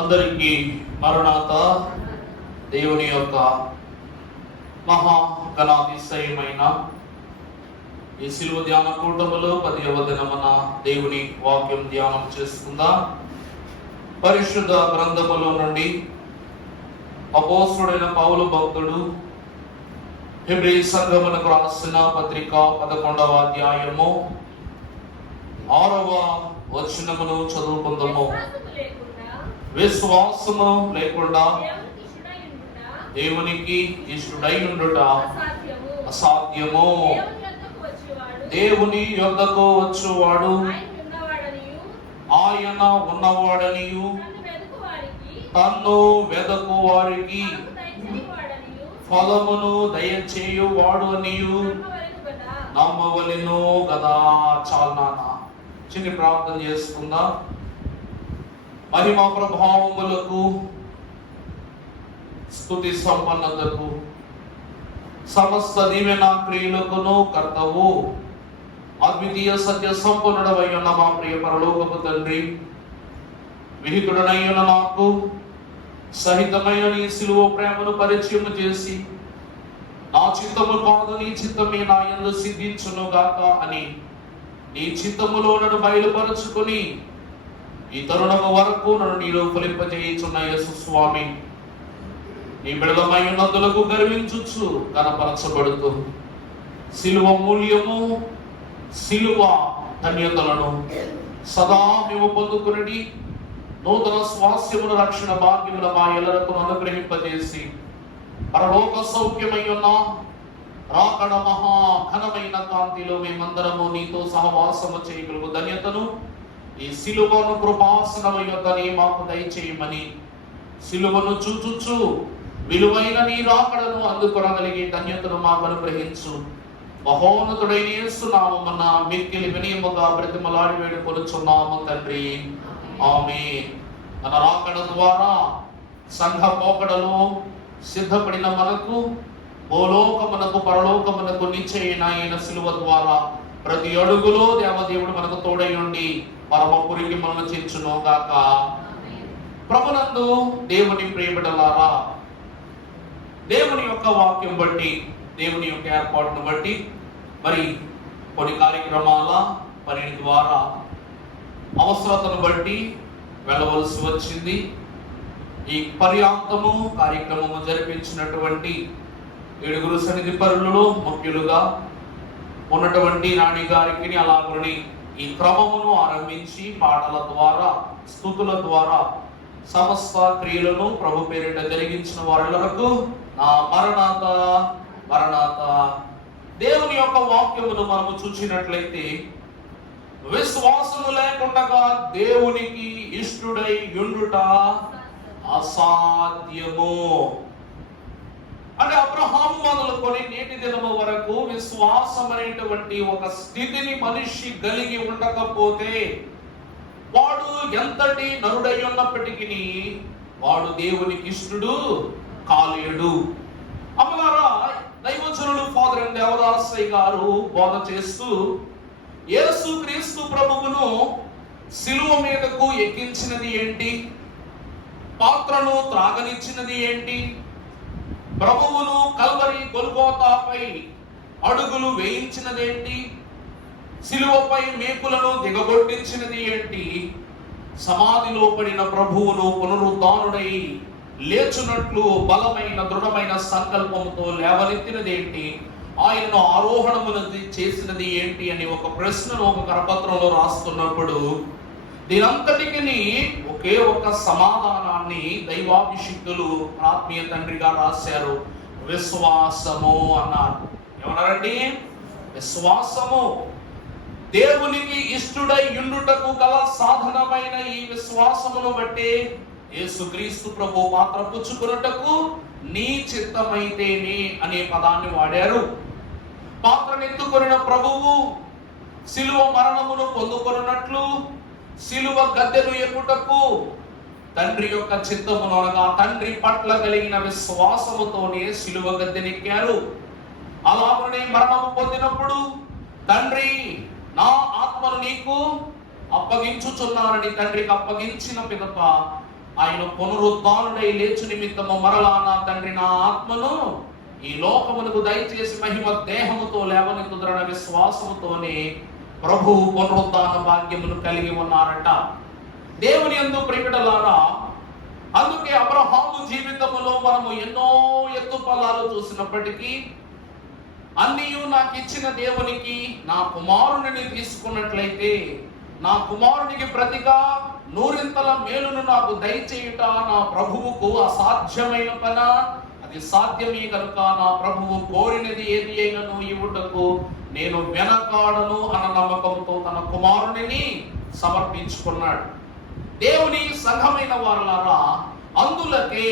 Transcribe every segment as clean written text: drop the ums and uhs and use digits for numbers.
అందరికీ మరణాత. దేవుని యొక్క మహాగణాతిశయమైన ఈ శిలువ ధ్యాన కూటములో 10వ దినమున దేవుని వాక్యం ధ్యానం చేసుకుందాం. పరిశుద్ధ గ్రంథములో నుండి అపోస్తుడైన పౌలు భక్తుడు హెబ్రీ సంఘమునకు రాసిన పత్రిక 11వ అధ్యాయము 6వ వచనమును చదువుకుందాము. విశ్వాసము లేకుండా దేవునికి ఇష్టడై ఉండుట అసాధ్యము. దేవుని యొద్దకు వచ్చువాడు ఆయన ఉన్నవాడనియు తన్ను వెదకు వారికి ఫలమును దయచేయువాడు అనియు నమ్మవలెను గదా. చాలనా చిన్న ప్రార్థన చేసుకుందాం. మహిమ ప్రభావములకు స్తుతి సంపన్నతకు సమస్త దీవెన క్రియలకును కర్తవు అద్వితీయ సత్య సంపన్నుడవై ఉన్న మా ప్రియ పరలోకపు తండ్రి, విహితుడనైన నాకు సహితమైన నీ సిలువ ప్రేమను పరిచయం చేసి నా చిత్తము కాదు నీ చిత్తమే నా యందు సిద్ధించును గాక అని నీ చిత్తములో నన్ను బయలుపరచుకొని ఈ తరుణము వరకు నన్ను నీలో ఫలింపజేయుచున్న యేసు స్వామి, నీ బిడలమై ఉన్నతులకు గర్వించుచు కనపరచబడుతూ సిలువ మూల్యము సిలువ ధన్యతలను సదా మేము పొందుకుని నూతన స్వాస్యమును రక్షణ భాగ్యముల మా ఎల్లరకు అనుగ్రహింపజేసి పరలోక సౌఖ్యమై ఉన్న రాకడ మహా ఘనమైన కాంతిలో మేమందరము నీతో సహవాసము చేయగలుగు ధన్యతను ఈ సిలువను కృపాసనము యొక్కని మాకు దయచేయమని సిలువను చూచుచు విలువైన నీ రాకడను అందుకొనగలిగే ధన్యతను మాకు అనుగ్రహించు. మహోన్నతుడైన యేసు నామమున మిక్కిలి వినయముగా బ్రతిమలాడి వేడుకొనుచున్నాము తండ్రి, ఆమేన్. తన రాకడ ద్వారా సంఘ పోకడలో సిద్ధపడిన మనకు భూలోకమునకు పరలోకమునకు నిశ్చయమైన సిలువ ద్వారా ప్రతి అడుగులో దేవదేవుడు మనకు తోడై ఉండి పరమపురికి మనల్ని చేర్చును గాక. ప్రభునందు దేవుని ప్రియబిడ్డలారా, దేవుని యొక్క వాక్యం బట్టి, దేవుని యొక్క ఏర్పాటును బట్టి మరి కొన్ని కార్యక్రమాల పని ద్వారా అవసరతను బట్టి వెళ్ళవలసి వచ్చింది. ఈ పర్యాంతము కార్యక్రమము జరిపించినటువంటి 7 సన్నిధి పరులలో ముఖ్యులుగా ఉన్నటువంటి రాణి గారికి అలాగని ఈ క్రమమును ఆరంభించి పాటల ద్వారా స్తుతుల ద్వారా సమస్త క్రియలను ప్రభు పేరిట జరిగించిన వారెల్లరకు నా మరణాత మరణాత. దేవుని యొక్క వాక్యమును మనము చూసినట్లయితే విశ్వాసము లేకుండా దేవునికి ఇష్టుడై ఉండుట అసాధ్యము. అంటే అబ్రహాము మొదలుకొని నేటి దినము వరకు విశ్వాసం అనేటువంటి ఒక స్థితిని మనిషి కలిగి ఉండకపోతే వాడు ఎంతటి నరుడై ఉన్నప్పటికీ వాడు దేవునికి ఇష్టుడు కాలేడు. అమ్మగారా, దైవజనుడు ఫాదర్ దేవదాసయ్య గారు బోధ చేస్తూ యేసు క్రీస్తు ప్రభువును సిలువ మీదకు ఎక్కించినది ఏంటి, పాత్రను త్రాగనిచ్చినది ఏంటి, ప్రభువును కల్వరి గొల్గోతాపై అడుగులు వేయించినదేంటి, సిలువపై మేకులను దిగగొట్టించినది ఏంటి, సమాధిలో పడిన ప్రభువును పునరుద్ధానుడై లేచున్నట్లు బలమైన దృఢమైన సంకల్పంతో లేవనెత్తినదేంటి, ఆయనను ఆరోహణమును చేసినది ఏంటి అని ఒక ప్రశ్నను ఒక కరపత్రంలో రాస్తున్నప్పుడు దీనంతటికి ఒకే ఒక సమాధానాన్ని దైవాభిషిక్తులు ఆత్మీయ తండ్రిగా రాశారు. విశ్వాసము అన్నారు. ఏమన్నారండి? విశ్వాసము. దేవునికి ఇష్టుడై ఉండుటకు గల సాధనమైన ఈ విశ్వాసమును బట్టి యేసుక్రీస్తు ప్రభు పాత్ర పుచ్చుకున్నటకు నీ చిత్తమైతేనే అనే పదాన్ని వాడారు. పాత్రనెత్తుకొనిన ప్రభువు సిలువ మరణమును పొందుకొనున్నట్లు సిలువ గద్దెను ఎక్కుటకు తండ్రి యొక్క చిత్తమును అనగా తండ్రి పట్ల కలిగిన విశ్వాసముతోనే సిలువ గద్దెనెక్కారు. అలాగనే మరణము పొందినప్పుడు తండ్రి నా ఆత్మను నీకు అప్పగించుచున్నానని తండ్రికి అప్పగించిన పిదప ఆయన పునరుద్ధానుడై లేచు నిమిత్తము మరలా నా తండ్రి నా ఆత్మను ఈ లోకమునకు దయచేసి మహిమ దేహముతో లేవనెత్తుదరన్న విశ్వాసముతోనే ప్రభువు పునరుద్ధాన భాగ్యమును కలిగి ఉన్నారట. దేవుని యందు ప్రియబిడ్డలారా, అందుకే అబ్రహాము జీవితములో మనము ఎన్నో ఎత్తుపల్లాలు చూసినప్పటికీ అన్నీయు నాకు ఇచ్చిన దేవునికి నా కుమారుని తీసుకున్నట్లయితే నా కుమారునికి ప్రతిగా నూరింతల మేలును నాకు దయచేయుట నా ప్రభువుకు అసాధ్యమైన పన? అది సాధ్యమే కనుక నా ప్రభువు కోరినది ఏది అయినను ఇవ్వుటకు నేను వెనకాడను అన్న నమ్మకంతో తన కుమారుని సమర్పించుకున్నాడు. దేవుని సంఘమైన వారలారా, అందులకే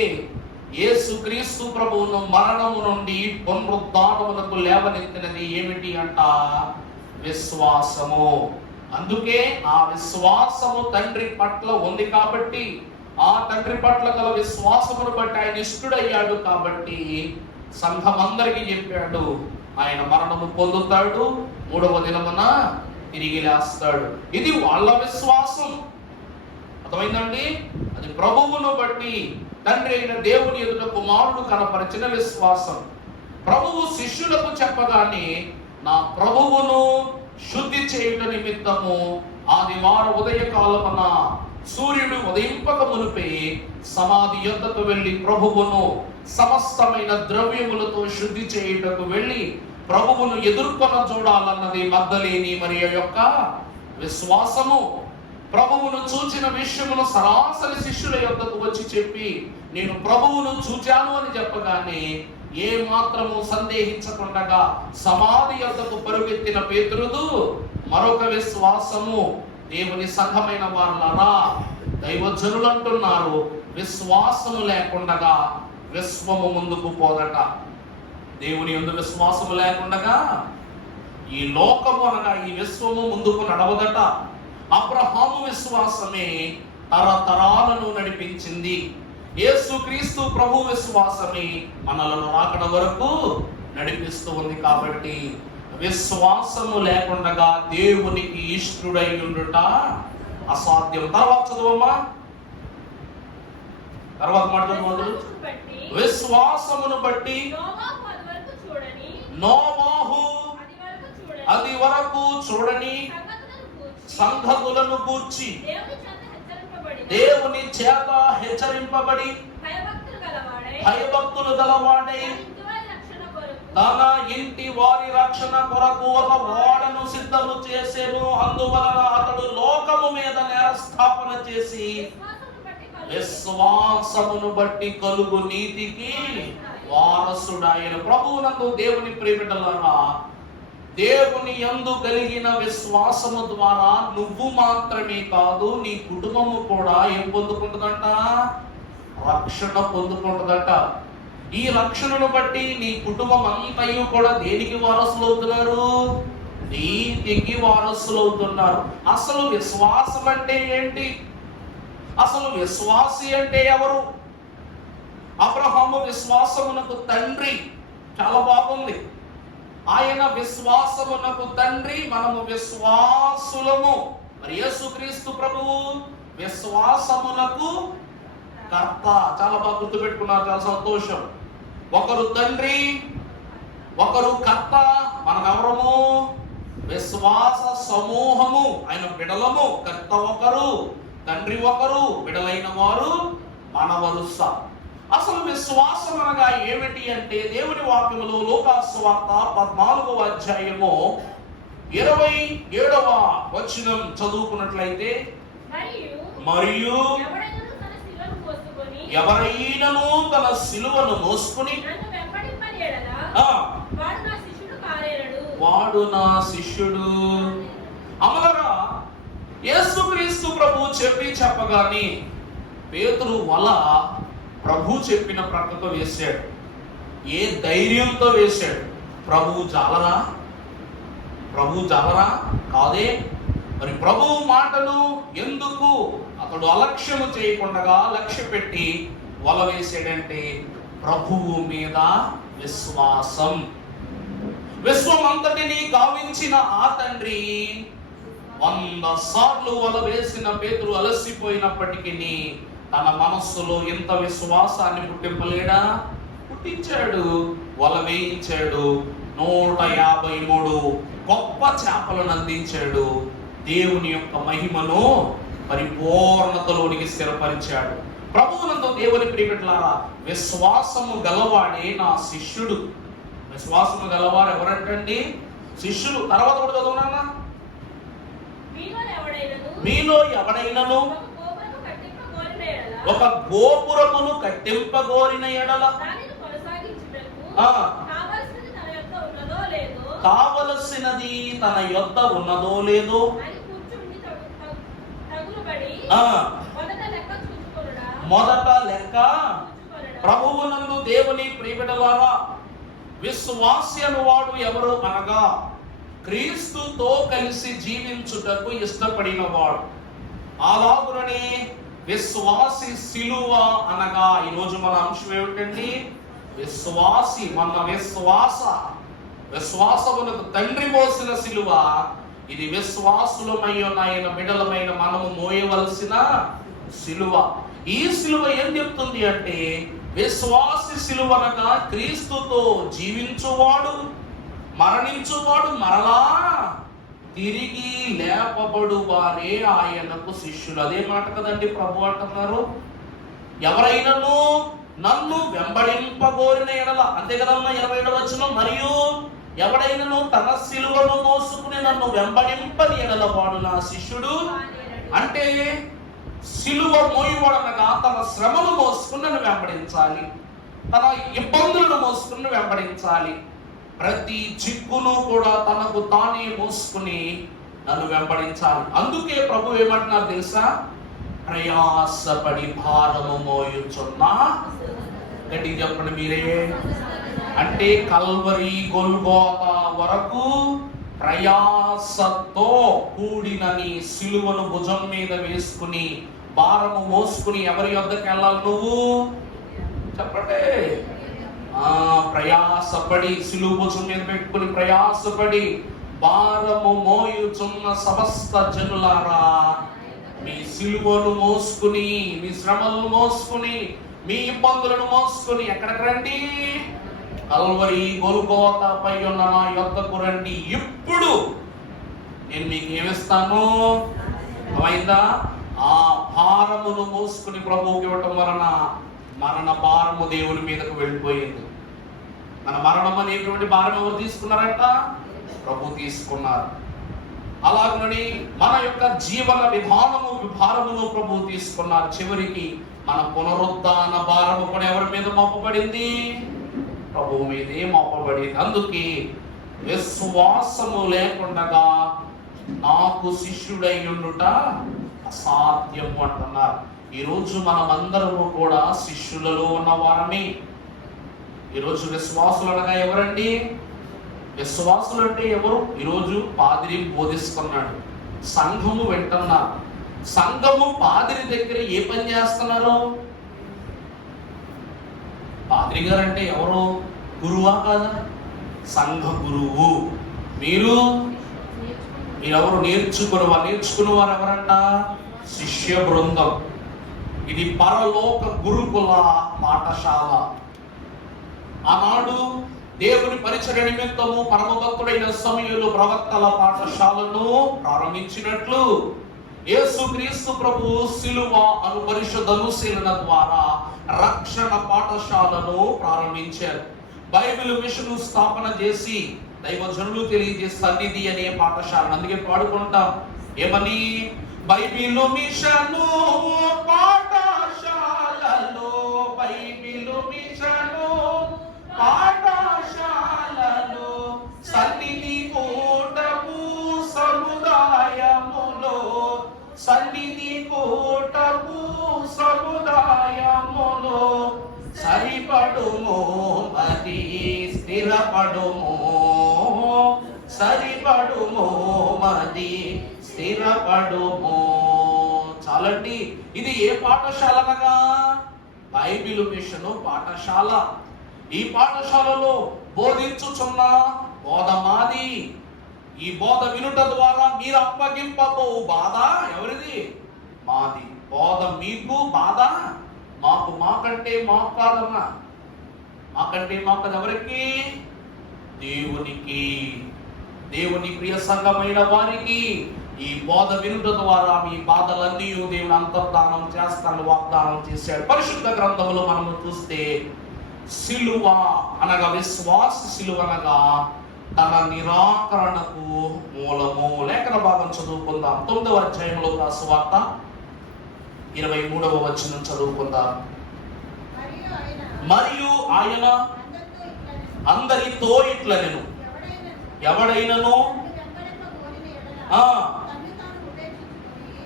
యేసుక్రీస్తు ప్రభువును మరణము నుండి పునరుద్ధానమునకు లేవనెత్తినది ఏమిటి అంట? విశ్వాసము. అందుకే ఆ విశ్వాసము తండ్రి పట్ల ఉంది కాబట్టి, ఆ తండ్రి పట్ల గల విశ్వాసమును బట్టి ఆయన ఇష్టుడయ్యాడు కాబట్టి సంఘమందరికీ చెప్పాడు, ఆయన మరణము పొందుతాడు, 3వ దినమున తిరిగి లేస్తాడు. ఇది వాళ్ళ విశ్వాసం. అర్థమైందండి? అది ప్రభువును బట్టి తండ్రి అయిన దేవుని ఎదుట కుమారుడు కనపరిచిన విశ్వాసం. ప్రభువు శిష్యులకు చెప్పగానే నా ప్రభువును శుద్ధి చేయుట నిమిత్తము ఆదివారం ఉదయకాలమున సూర్యుడు ఉదయింపక మునిపే సమాధి యొద్దకు వెళ్లి ప్రభువును సమస్తమైన ద్రవ్యములతో శుద్ధి చేయుటకు వెళ్లి ప్రభువును ఎదుర్కొన చూడాలన్నది మగ్దలేని మరియ యొక్క విశ్వాసము. ప్రభువును చూచిన విషయమును సరాసరి శిష్యుల యొద్దకు వచ్చి చెప్పి నేను ప్రభువును చూచాను అని చెప్పగానే ఏ మాత్రము సందేహించకుండా సమాధి యొద్దకు పరుగెత్తిన పేతురుదు మరొక విశ్వాసము. దేవుని సంఘమైన వారులారా, దైవజనులు అంటున్నారు, విశ్వాసము లేకుండా విశ్వము ముందుకు పోదట. దేవుని యందు విశ్వాసము లేకుండా ఈ లోకము అనగా ఈ విశ్వము ముందుకు నడవదట. అబ్రహాము విశ్వాసమే తరతరాలను నడిపించింది. యేసుక్రీస్తు ప్రభు విశ్వాసమే మనలను రాకడ వరకు నడిపిస్తూ ఉంది. కాబట్టి విశ్వాసము లేకుండా దేవునికి ఇష్టుడై ఉండుట అసాధ్యం. తర్వాత చదువమ్మా, తర్వాత మాట్లాడుకోవద్దు. విశ్వాసమును బట్టి నోవాహు అది వరకు చూడని సంగతులను గూర్చి దేవుని చేత హెచ్చరింపబడి భయభక్తులు గలవాడై తన ఇంటి వారి రక్షణ కొరకు ఒక ఓడను సిద్ధము చేసెను. అందువలన అతడు లోకము మీద నేరస్థాపన చేసి విశ్వాసమును బట్టి కలుగు నీతికి వారసుడాయన. ప్రభువునందు దేవుని ప్రియబిడ్డలారా, దేవుని యందు కలిగిన విశ్వాసము ద్వారా నువ్వు మాత్రమే కాదు, నీ కుటుంబము కూడా ఏం పొందుకుంటుందంట? రక్షణ పొందుకుంటుందట. ఈ రక్షణను బట్టి నీ కుటుంబం అంతయు కూడా దేనికి వారసులు అవుతున్నారు? నీతికి వారసులు అవుతున్నారు. అసలు విశ్వాసం అంటే ఏంటి? అసలు విశ్వాసి అంటే ఎవరు? అబ్రహాము విశ్వాసమునకు తండ్రి. చాలా బాగుంది. ఆయన విశ్వాసమునకు తండ్రి, మనము విశ్వాసులము. మరి యేసుక్రీస్తు ప్రభువు విశ్వాసమునకు కర్త. చాలా బాగా గుర్తుపెట్టుకున్నారు, చాలా సంతోషం. ఒకరు తండ్రి, ఒకరు కర్త. మనం ఎవరము? విశ్వాస సమూహము. ఆయన బిడలము. కర్త ఒకరు, తండ్రి ఒకరు, బిడలైన వారు మన వరుస. అసలు విశ్వాసం అనగా ఏమిటి అంటే, దేవుని వాక్యములో లూకాసు వార్త 14వ అధ్యాయము 27వ వచనం చదువుకున్నట్లయితే, మరియు ఎవరైనను తన సిలువను మోసుకుని వాడు నా శిష్యుడు. అమలరా యేసుక్రీస్తు ప్రభు చెప్పగానే పేతురు వల ప్రభు చెప్పిన ప్రక్కతో వేశాడు. ఏ ధైర్యంతో వేశాడు? ప్రభు జాలరా? ప్రభు జాలరా? కాదే. మరి ప్రభువు మాటలు ఎందుకు అతడు అలక్ష్యము చేయకుండా లక్ష్య పెట్టి వల వేసాడంటే, ప్రభువు మీద విశ్వాసం. విశ్వం అంతటిని గావించిన ఆ తండ్రి 100 సార్లు వల వేసిన పేతురు అలసిపోయినప్పటికీ తన మనస్సులో ఇంత విశ్వాసాన్ని పుట్టింపలేడా? పుట్టించాడు. వల వేయించాడు. 153 గొప్ప చేపలను అందించాడు. దేవుని యొక్క మహిమను పరిపూర్ణతలోనికి స్థిరపరిచాడు. ప్రభువునందు దేవుని ప్రియబిడ్డలారా, విశ్వాసము గలవాడే నా శిష్యుడు. విశ్వాసము గలవారు ఎవరంటండి? శిష్యులు. తర్వాత కూడా చదువునా, మీలో ఎవడైనను ఒక గోపురమును కట్టింపగోరిన ఎడల కావలసినది తన యొద్ద ఉన్నదో లేదో మొదట లెక్క. ప్రభువునందు దేవుని ప్రియబిడ్డలారా, విశ్వాసి అనువాడు ఎవరు అనగా క్రీస్తుతో కలిసి జీవించుటకు ఇష్టపడిన వాడు. అలాగుననే విశ్వాసి సిలువ అనగా ఈరోజు మన అంశం ఏమిటండి? విశ్వాసి. మన విశ్వాసమునకు తండ్రి మోసిన సిలువ. ఇది విశ్వాసులమైన బిడలమైన మనము మోయవలసిన సిలువ. ఈ సిలువ ఏం చెప్తుంది అంటే, విశ్వాసి సిలువ అనగా క్రీస్తుతో జీవించువాడు, మరణించువాడు, మరలా తిరిగి లేపబడు వారే ఆయనకు శిష్యులు. అదే మాట కదండి ప్రభు అంటున్నారు. ఎవరైనాను నన్ను వెంబడింపగోరిన ఎడల, అంతే కదమ్మా 27వ వచనం, మరియు ఎవడైనాను తన సిలువను మోసుకుని నన్ను వెంబడింపని ఎడల వాడు నా శిష్యుడు. అంటే సిలువ మోయవాడనగా తన శ్రమను మోసుకుని నన్ను వెంబడించాలి, తన ఇబ్బందులను మోసుకుని వెంబడించాలి. ప్రతి చిక్కును కూడా తనకు తానే మోసుకుని నన్ను వెంబడించాలి. అందుకే ప్రభు ఏమంటున్నారు తెలుసా? ప్రయాసపడి భారము మోయుచున్నా. గట్టిగా చెప్పండి మీరే. అంటే కల్వరి గొల్గోతా వరకు ప్రయాసతో కూడిన నీ సిలువను భుజం మీద వేసుకుని భారము మోసుకుని ఎవరి వద్దకు వెళ్ళాలి నువ్వు? చెప్పండి. ప్రయాసపడి సిలువ భుజం మీద పెట్టుకుని ప్రయాసపడి భారము మోయుచున్న సమస్త జనులారా, మీ సిలువను మోసుకుని, మీ శ్రమలను మోసుకుని, మీ ఇబ్బందులను మోసుకుని ఎక్కడికి రండి? కల్వరి గొల్గోతా పై ఉన్న నా యొద్దకు రండి. ఇప్పుడు నేను మీకు ఏమిస్తాను? అయిందా? ఆ భారమును మోసుకుని ప్రభువుకి ఇవ్వటం వలన మరణ భారము దేవుని మీదకు వెళ్ళిపోయింది. మన మరణం అనేటువంటి భారం ఎవరు తీసుకున్నారంట? ప్రభు తీసుకున్నారు. అలాగని మన యొక్క జీవన భారమును ప్రభు తీసుకున్నారు. చివరికి మన పునరుద్ధాన భారము కూడా ఎవరి మీద మోపబడింది? ప్రభువు మీదే మోపబడింది. అందుకే విశ్వాసము లేకుండా నాకు శిష్యుడై ఉండుట అసాధ్యము అంటున్నారు. ఈరోజు మనమందరము కూడా శిష్యులలో ఉన్నవారని. ఈరోజు విశ్వాసులు అనగా ఎవరండి? విశ్వాసులు అంటే ఎవరు? ఈరోజు పాదిరి బోధిస్తున్నాడు, సంఘము వింటున్నారు. సంఘము పాదిరి దగ్గర ఏ పని చేస్తున్నారు? పాదిరి గారు అంటే ఎవరు? గురువా కాదా? సంఘ గురువు. మీరెవరు? నేర్చుకున్నవారు ఎవరంట? శిష్య బృందం. ఇది పరలోక గురుకుల పాఠశాల. ఆనాడు దేవుని పరిచర్య నిమిత్తము పరమభక్తుడైన సమూయేలు ప్రవక్తల పాఠశాలను ప్రారంభించినట్లు యేసుక్రీస్తు ప్రభువు సిలువ అను పరిశుద్ధ అనుశీలన ద్వారా రక్షణ పాఠశాలను ప్రారంభించారు. బైబిల్ మిషన్ స్థాపన చేసి దైవజనులు తెలియజేసే సన్నిధి అనే పాఠశాలను అందుకే పాడుకుంటాం. ఏమని? బైబిల్ మిషను పాఠశాలలో, బైబిల్ మిషను పాఠశాలలో, సన్నిధి కూటపు సముదాయములో, సన్నిధి కూటపు సముదాయములో సరిపడుము మది స్థిరపడుము, సరిపడుము మది స్థిరపడుము. చాలండి. ఇది ఏ పాఠశాల అనగా బైబిల్ మిషన్ పాఠశాల. ఈ పాఠశాలలో బోధించుచున్న బోధ మాది. ఈ బోధ వినుట ద్వారా మీరు అప్పగింపబో బాధ ఎవరిది? మాది. బోధ మీకు, బాధ మాకు. మాకంటే మాకు కాదమ్మా, మాకంటే మాకు ఎవరికి? దేవునికి. దేవుని ప్రియ సంఘమైన వారికి ఈ బోధ వినుట ద్వారా మీ బాధలన్నీ దేవుని అంతర్ధానం చేస్తానని వాగ్దానం చేశాడు. పరిశుద్ధ గ్రంథములో మనము చూస్తే సిలువ అనగా విశ్వాస సిలువ అనగా తన నిరాకరణకు మూలము. లేఖన భాగం చదువుకుందాం. 9వ అధ్యాయంలో సువార్త 23వ వచనం చదువుకుందాం. మరియు ఆయన అందరితో ఇట్లనెను, ఎవడైనను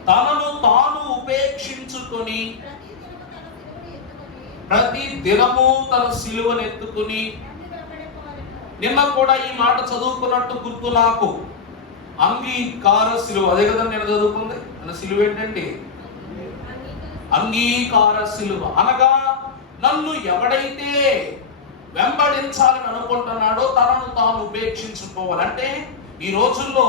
తనను తాను ఉపేక్షించుకొని ప్రతి దినము తన సిలువను ఎత్తుకుని, నిన్న కూడా ఈ మాట చదువుకున్నట్టు గుర్తు నాకు, అంగీకార సిలువ. అదే కదా నేను చదువుకుంది. మన సిలువ ఏంటండి? అంగీకార సిలువ అనగా నన్ను ఎవడైతే వెంబడించాలని అనుకుంటున్నాడో తనను తాను ఉపేక్షించుకోవాలంటే, ఈ రోజుల్లో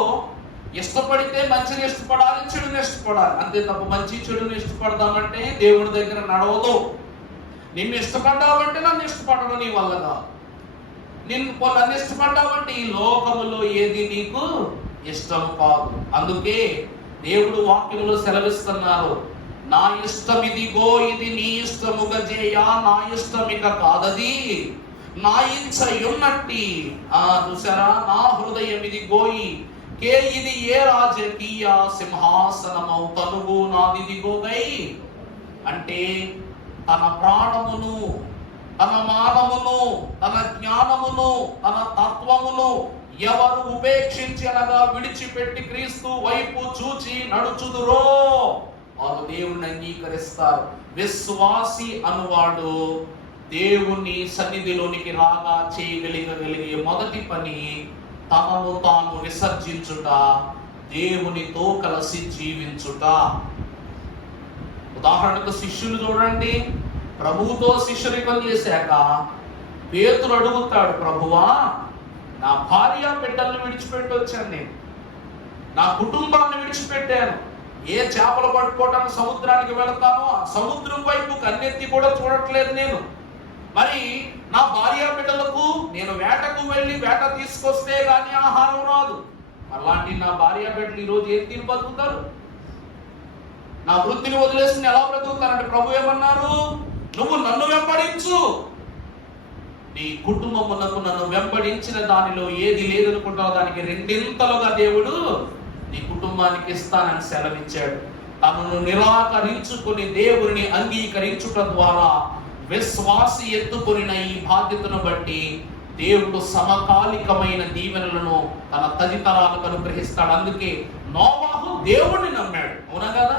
ఇష్టపడితే మంచిని ఇష్టపడాలి, చెడుని ఇష్టపడాలి. అంతే తప్ప మంచి చెడుని ఇష్టపడదామంటే దేవుడి దగ్గర నడవదు. నిన్ను ఇష్టపడ్డావంటే నన్ను ఇష్టపడడం నీ వల్ల కాదు. నన్ను ఇష్టపడ్డావంటే ఈ లోకములో ఏది నీకు ఇష్టం కాదు. అందుకే దేవుడు వాక్యములో సెలవిస్తున్నారు, నా ఇష్టం ఇదిగో, ఇది నీ ఇష్టముగా చేయా, నా ఇష్టం ఇక కాదది, నా ఇచ్చ ఉన్నట్టి. చూసారా, నా హృదయం ఇదిగోయి కే ఇది ఏ రాజకీయ సింహాసనమౌ తనువు నాదిదిగోగై. అంటే తన ప్రాణమును, తన మానమును, తన జ్ఞానమును, తన తత్వమును ఎవరు ఉపేక్షించి అనగా విడిచిపెట్టి క్రీస్తు వైపు చూచి నడుచుదురో వారు దేవుణ్ణి అంగీకరిస్తారు. విశ్వాసి అనువాడు దేవుని సన్నిధిలోనికి రాగా చేయగలిగే మొదటి పని తనను తాను విసర్జించుట, దేవునితో కలిసి జీవించుట. ఉదాహరణకు శిష్యులు చూడండి, ప్రభువుతో శిష్యరికం చేశాక పేతురు అడుగుతాడు, ప్రభువా, నా భార్య బిడ్డల్ని విడిచిపెట్టి వచ్చాను, నేను నా కుటుంబాన్ని విడిచిపెట్టాను, ఏ చేపలు పట్టుకోవడానికి సముద్రానికి వెళతానో ఆ సముద్రం వైపు కన్నెత్తి కూడా చూడట్లేదు నేను. మరి నా భార్య బిడ్డలకు నేను వేటకు వెళ్ళి వేట తీసుకొస్తే గానీ ఆహారం రాదు. అలాంటి నా భార్య బిడ్డలు ఈరోజు ఏం తిని బతుకుతారు? నా వృత్తిని వదిలేసి ఎలా బ్రతుకుతారంటే ప్రభు ఏమన్నారు, నువ్వు నన్ను వెంబడించు, నీ కుటుంబమునకు నన్ను వెంబడించిన దానిలో ఏది లేదనుకుంటావు దానికి రెండింతలుగా దేవుడు నీ కుటుంబానికి ఇస్తానని సెలవిచ్చాడు. తనను నిరాకరించుకుని దేవుని అంగీకరించుట ద్వారా విశ్వాసి ఎత్తుకొనిన ఈ బాధ్యతను బట్టి దేవుడు సమకాలికమైన దీవెనలను తన తదితరాలకు అనుగ్రహిస్తాడు. అందుకే నోవాహు దేవుణ్ణి నమ్మాడు, అవునా కదా?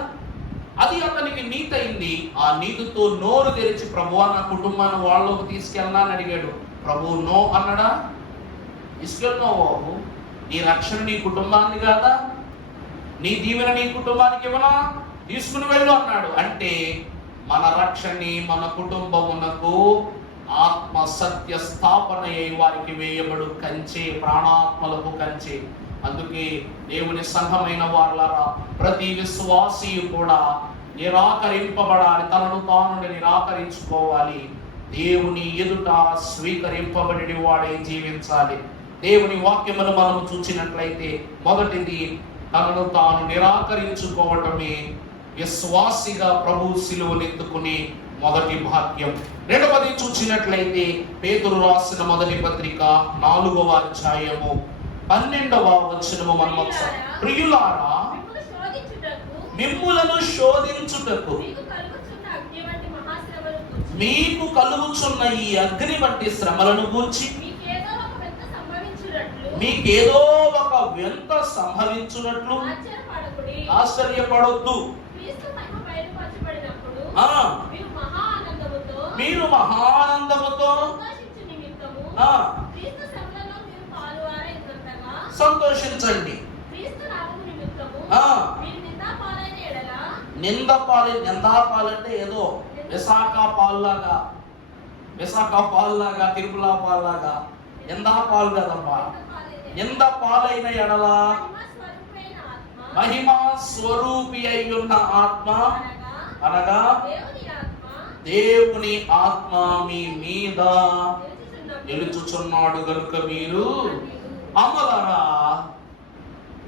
అది అతనికి నీతి అయింది. ఆ నీతితో నోరు తెరిచి ప్రభువా నా కుటుంబాన్ని వాళ్ళలోకి తీసుకెళ్ళనా అని అడిగాడు. ప్రభు నో అన్నాడా? తీసుకెళ్ళినావు, నీ రక్షణ నీ కుటుంబాన్ని కాదా, నీ దీవెన నీ కుటుంబానికి ఇవ్వనా, తీసుకుని వెళ్ళు అన్నాడు. అంటే మన రక్షణని మన కుటుంబమునకు ఆత్మ సత్య స్థాపన అయి వారికి వేయబడు కంచె, ప్రాణాత్మలకు కంచె. అందుకే దేవుని సంఘమైన వారులారా, ప్రతి విశ్వాసి కూడా నిరాకరింపబడాలి, తనను తాను నిరాకరించుకోవాలి, దేవుని ఎదుట స్వీకరింపబడి వాడే జీవించాలి. దేవుని వాక్యమును మనం చూసినట్లయితే మొదటిది తనను తాను నిరాకరించుకోవటమే విశ్వాసిగా ప్రభు సిలువనెత్తుకుని మొదటి భాగ్యం. రెండవది చూసినట్లయితే పేతురు రాసిన మొదటి పత్రిక 4వ అధ్యాయము 12వ వచనము మనం ఒకసారి, ప్రియులారా మిమ్ములను శోధించుటకు మీకు కలుగుచున్న ఈ అగ్ని వంటి శ్రమలను గూర్చి మీకేదో ఒక వింత సంభవించున్నట్లు ఆశ్చర్యపడొద్దు. మీరు మహానందముతో సంతోషించండి. నిందాపాలంటే ఏదో విశాఖ పాల్లాగా తిరుమల పాల్లాగా నిందా పాలు కదమ్మా. నింద పాలైన ఎడల మహిమా స్వరూపి అయ్యున్న ఆత్మ అనగా దేవుని ఆత్మ మీ మీద నిలుచుచున్నాడు గనుక మీరు అమలరా.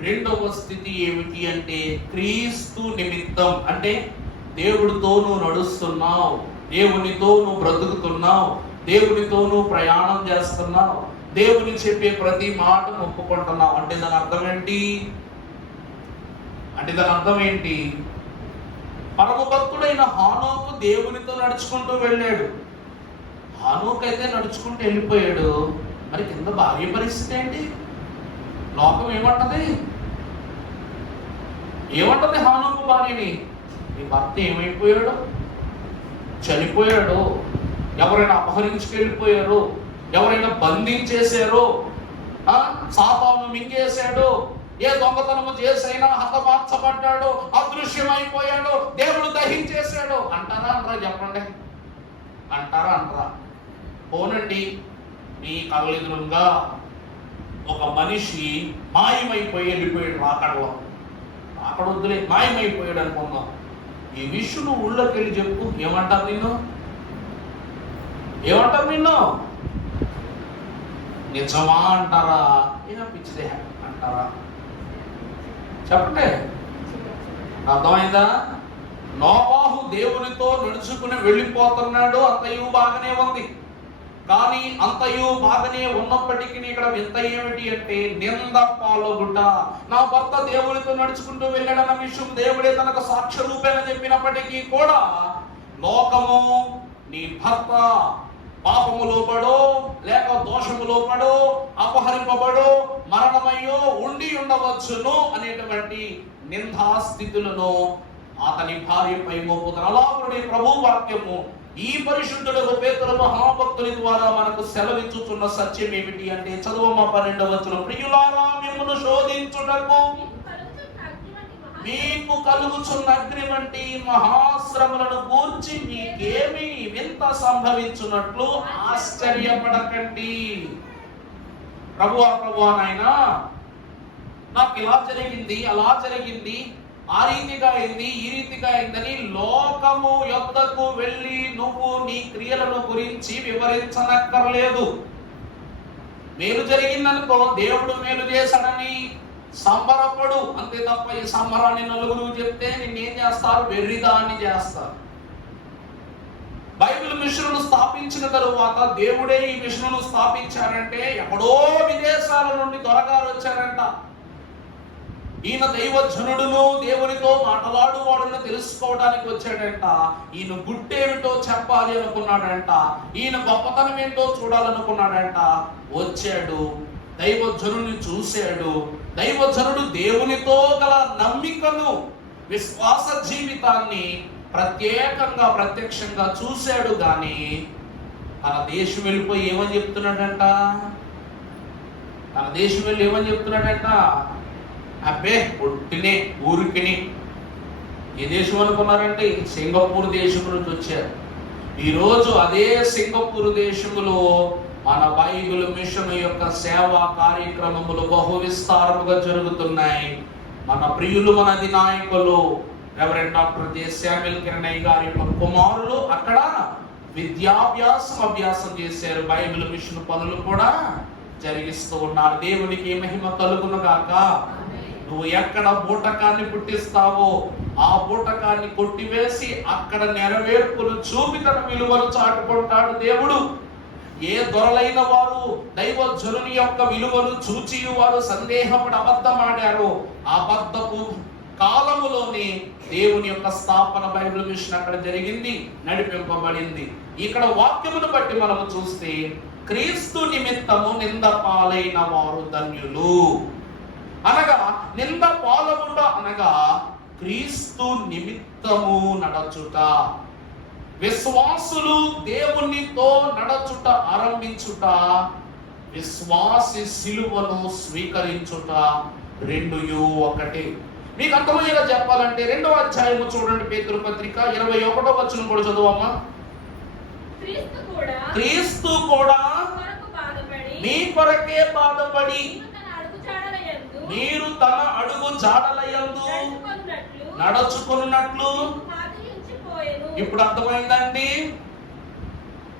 రెండవ స్థితి ఏమిటి అంటే క్రీస్తు నిమిత్తం. అంటే దేవుడితో నువ్వు నడుస్తున్నావు, దేవునితో నువ్వు బ్రతుకుతున్నావు, దేవునితో నువ్వు ప్రయాణం చేస్తున్నావు, దేవుని చెప్పే ప్రతి మాట ఒప్పుకుంటున్నావు. అంటే దాని అర్థం ఏంటి? పరమ భక్తుడైన హానోకు దేవునితో నడుచుకుంటూ వెళ్ళాడు. హానోకు అయితే నడుచుకుంటూ వెళ్ళిపోయాడు. మరి కింద భార్య పరిస్థితి ఏంటి? లోకం ఏమంటది హానోకు భార్యని? నీ భర్త ఏమైపోయాడు? చనిపోయాడు, ఎవరైనా అపహరించుకెళ్ళిపోయారు, ఎవరైనా బంధించేశారు, సాతాను మింగేశాడు, ఏ దొంగతనము చేసైనా హతమార్చబడ్డాడు, అదృశ్యమైపోయాడు, దేవుడు దహించేశాడు అంటారా అనరా? చెప్పండి, అంటారా అనరా? పోనండి, మీ కళ్ళెదురుగా ఒక మనిషి మాయమైపోయి వెళ్ళిపోయాడు. అక్కడ వద్దులే, మాయమైపోయాడు అనుకుందాం. ఈ విషయం నువ్వు ఊళ్ళోకి వెళ్ళి చెప్పు, ఏమంటారు నిన్ను? నిజమా అంటారా? ఏదో పిచ్చిదే అంటారా? చెప్పండి, అర్థమైందా? నోవాహు దేవునితో నడుచుకుని వెళ్ళిపోతున్నాడు, అంతయు బాగానే ఉంది. కానీ అంతయు బాగానే ఉన్నప్పటికీ ఇక్కడ వింత ఏమిటి అంటే నింద పాలగుట. నా భర్త దేవునితో నడుచుకుంటూ వెళ్ళాడన్న విషయం దేవుడే తనకు సాక్ష్య రూపేణ చెప్పినప్పటికీ కూడా లోకము నీ భర్త పాపములో పడో లేక దోషములో పడో అపహరింపబడో మరణమయ్యో ఉండి ఉండవచ్చును అనేటువంటి నిందాస్థితులను అతని భార్యపై మోపుతారు. అలాగే ప్రభు వాక్యము ఈ పరిశుద్ధుడు పేతురు మహాభక్తుని ద్వారా మనకు సెలవిచ్చుచున్న సత్యం ఏమిటి అంటే చదువమ్మ 12వ వచనం. ప్రియులారా, మిమ్మును శోధించుటకు మీకు కలుగుచున్న అగ్ని వంటి మహాశ్రమలను గూర్చి మీకేమి వింత సంభవించున్నట్లు ఆశ్చర్యపడకండి. ప్రభువా నాయనా, నాకు ఇలా జరిగింది, అలా జరిగింది, ఆ రీతిగా అయింది, ఈ రీతిగా అయిందని లోకము యొద్దకు వెళ్ళి నువ్వు నీ క్రియలను గురించి వివరించనక్కర్లేదు. మేలు జరిగిందనుకో, దేవుడు మేలు చేశాడని సంబరపడు, అంతే తప్ప ఈ సంబరాన్ని నలుగురు చెప్తే నిన్నేం చేస్తారు? వెర్రిదాన్ని చేస్తారు. బైబిల్ మిషన్ను స్థాపించిన తరువాత దేవుడే ఈ మిషన్ను స్థాపించారంటే ఎక్కడో విదేశాల నుండి దొరగారు వచ్చారంట. ఈయన దైవజనుడును దేవునితో మాట్లాడువాడును తెలుసుకోవడానికి వచ్చాడంట. ఈయన గుట్టేమిటో చెప్పాలి అనుకున్నాడంట, ఈయన గొప్పతనం ఏంటో చూడాలనుకున్నాడంట. వచ్చాడు, దైవజనుని చూశాడు. దైవజనుడు దేవునితో గల నమ్మికను, విశ్వాస జీవితాన్ని ప్రత్యక్షంగా చూశాడు. గాని తన దేశం వెళ్ళిపోయి ఏమని చెప్తున్నాడంట? అబ్బే ఒట్టినే ఊరికిని. ఏ దేశం అనుకున్నారంటే సింగపూర్ దేశం నుంచి వచ్చారు. ఈరోజు అదే సింగపూర్ దేశంలో మన బైబిల్ మిషన్ యొక్క సేవా కార్యక్రమములు బహు విస్తారముగా జరుగుతున్నాయి. మన ప్రియులు, మన అధినాయకులు రెవరెండ్ డాక్టర్ జె శామ్యూల్ కిరణయ్య గారి యొక్క కుమారులు అక్కడ అభ్యాసం చేశారు. బైబిల్ మిషన్ పనులు కూడా జరిగిస్తూ ఉన్నారు. దేవునికి మహిమ కలుగును గాక. నువ్వు ఎక్కడ బూటకాన్ని పుట్టిస్తావో ఆ బూటకాన్ని కొట్టివేసి అక్కడ నెరవేర్పులు చూపి తన విలువలు చాటుకుంటాడు దేవుడు. ఏ దొరలైన వారు దైవజనుని యొక్క విలువలు చూచి వారు సందేహపడి అబద్ధమాడారో ఆ అబద్ధపు కాలములోనే దేవుని యొక్క స్థాపన బైబిల్ మిషన్ అక్కడ జరిగింది, నడిపింపబడింది. ఇక్కడ వాక్యమును బట్టి మనము చూస్తే క్రీస్తు నిమిత్తము నింద పాలైన వారు ధన్యులు. అనగా నింద పాలగుట అనగా క్రీస్తు నిమిత్తము నడచుట. విశ్వాసులు దేవునితో నడచుట ఆరంభించుట, విశ్వాసి సిలువను స్వీకరించుట రెండుయు ఒకటే. మీకు అర్థమయ్యేలా చెప్పాలంటే 2వ అధ్యాయము చూడండి, పేతురు పత్రిక 21వ వచనం కూడా చదువమ్మా. క్రీస్తు కూడా మీ కొరకే బాధపడి మీరు తన అడుగు జాడలయందు నడుచుకున్నట్లు ఇప్పుడు అర్థమైందండి.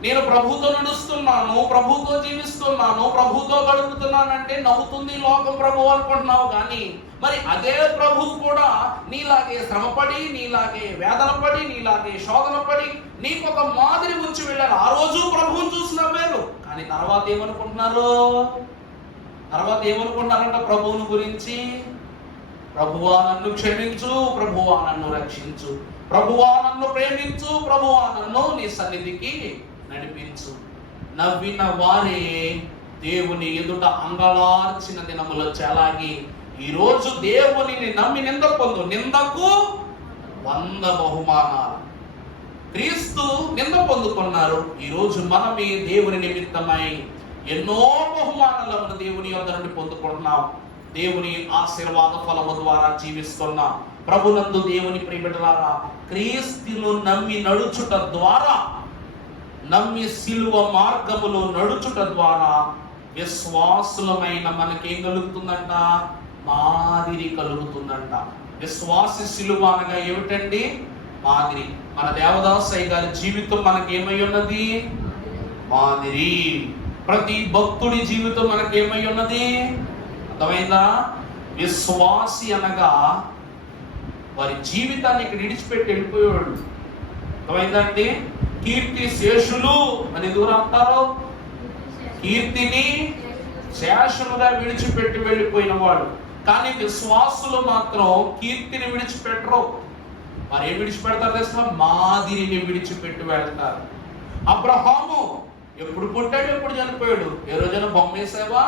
నేను ప్రభుతో నడుస్తున్నాను, ప్రభుతో జీవిస్తున్నాను, ప్రభుతో గడుపుతున్నానంటే నవ్వుతుంది లోకం ప్రభు అనుకుంటున్నావు. కానీ మరి అదే ప్రభువు కూడా నీలాగే శ్రమపడి, నీలాగే వేదన పడి, నీలాగే శోధన పడి నీకు ఒక మాదిరి ఉంచి వెళ్ళారు. ఆ రోజు ప్రభువుని చూసి నవ్వారు. కానీ తర్వాత ఏమనుకుంటున్నారంట ప్రభువుని గురించి? ప్రభువా నన్ను క్షమించు, ప్రభువా నన్ను రక్షించు, ప్రభువా నన్ను ప్రేమించు, ప్రభువా నన్ను నీ సన్నిధికి నడిపించు. నవ్విన వారే దేవుని ఎదుట అంగలార్చిన దినములో చాలాగి ఈరోజు దేవునిని నమ్మి నింద పొందు, నిందకు 100 బహుమానాలు. క్రీస్తు నింద పొందుకున్నారు. ఈరోజు మనమే దేవుని నిమిత్తమై ఎన్నో బహుమానాలను దేవుని యొద్ద నుండి పొందుకుంటున్నాం. దేవుని ఆశీర్వాద ఫలము ద్వారా జీవిస్తున్నాం. ప్రభునందు దేవుని ప్రియబిడ్డలారా, క్రీస్తును నమ్మి నడుచుట ద్వారా, నమ్మి సిలువ మార్గములో నడుచుట ద్వారా విశ్వాసులమైన మనకేం కలుగుతుందంట? మాదిరి కలుగుతుందంట. విశ్వాసి సిలువ అనగా ఏమిటండి? మాదిరి. మన దేవదాసయ్య గారి జీవితం మనకేమై ఉన్నది? మాదిరి. ప్రతి భక్తుడి జీవితం మనకేమై ఉన్నది? అర్థమైందా? విశ్వాసి అనగా వారి జీవితాన్ని ఇక్కడ విడిచిపెట్టి వెళ్ళిపోయాడు. అర్థమైందండి? కీర్తి శేషులు అని దూరం అంటారు. కీర్తిని శేషులుగా విడిచిపెట్టి వెళ్ళిపోయిన వాడు. కానీ విశ్వాసులు మాత్రం కీర్తిని విడిచిపెట్టరు. మరి ఏం విడిచిపెడతారు తెలుసా? మాదిరిని విడిచిపెట్టి వెళ్తారు. అబ్రహాము ఎప్పుడు పుట్టాడు, ఎప్పుడు చనిపోయాడు? ఏ రోజైనా బొమ్మ వేసావా?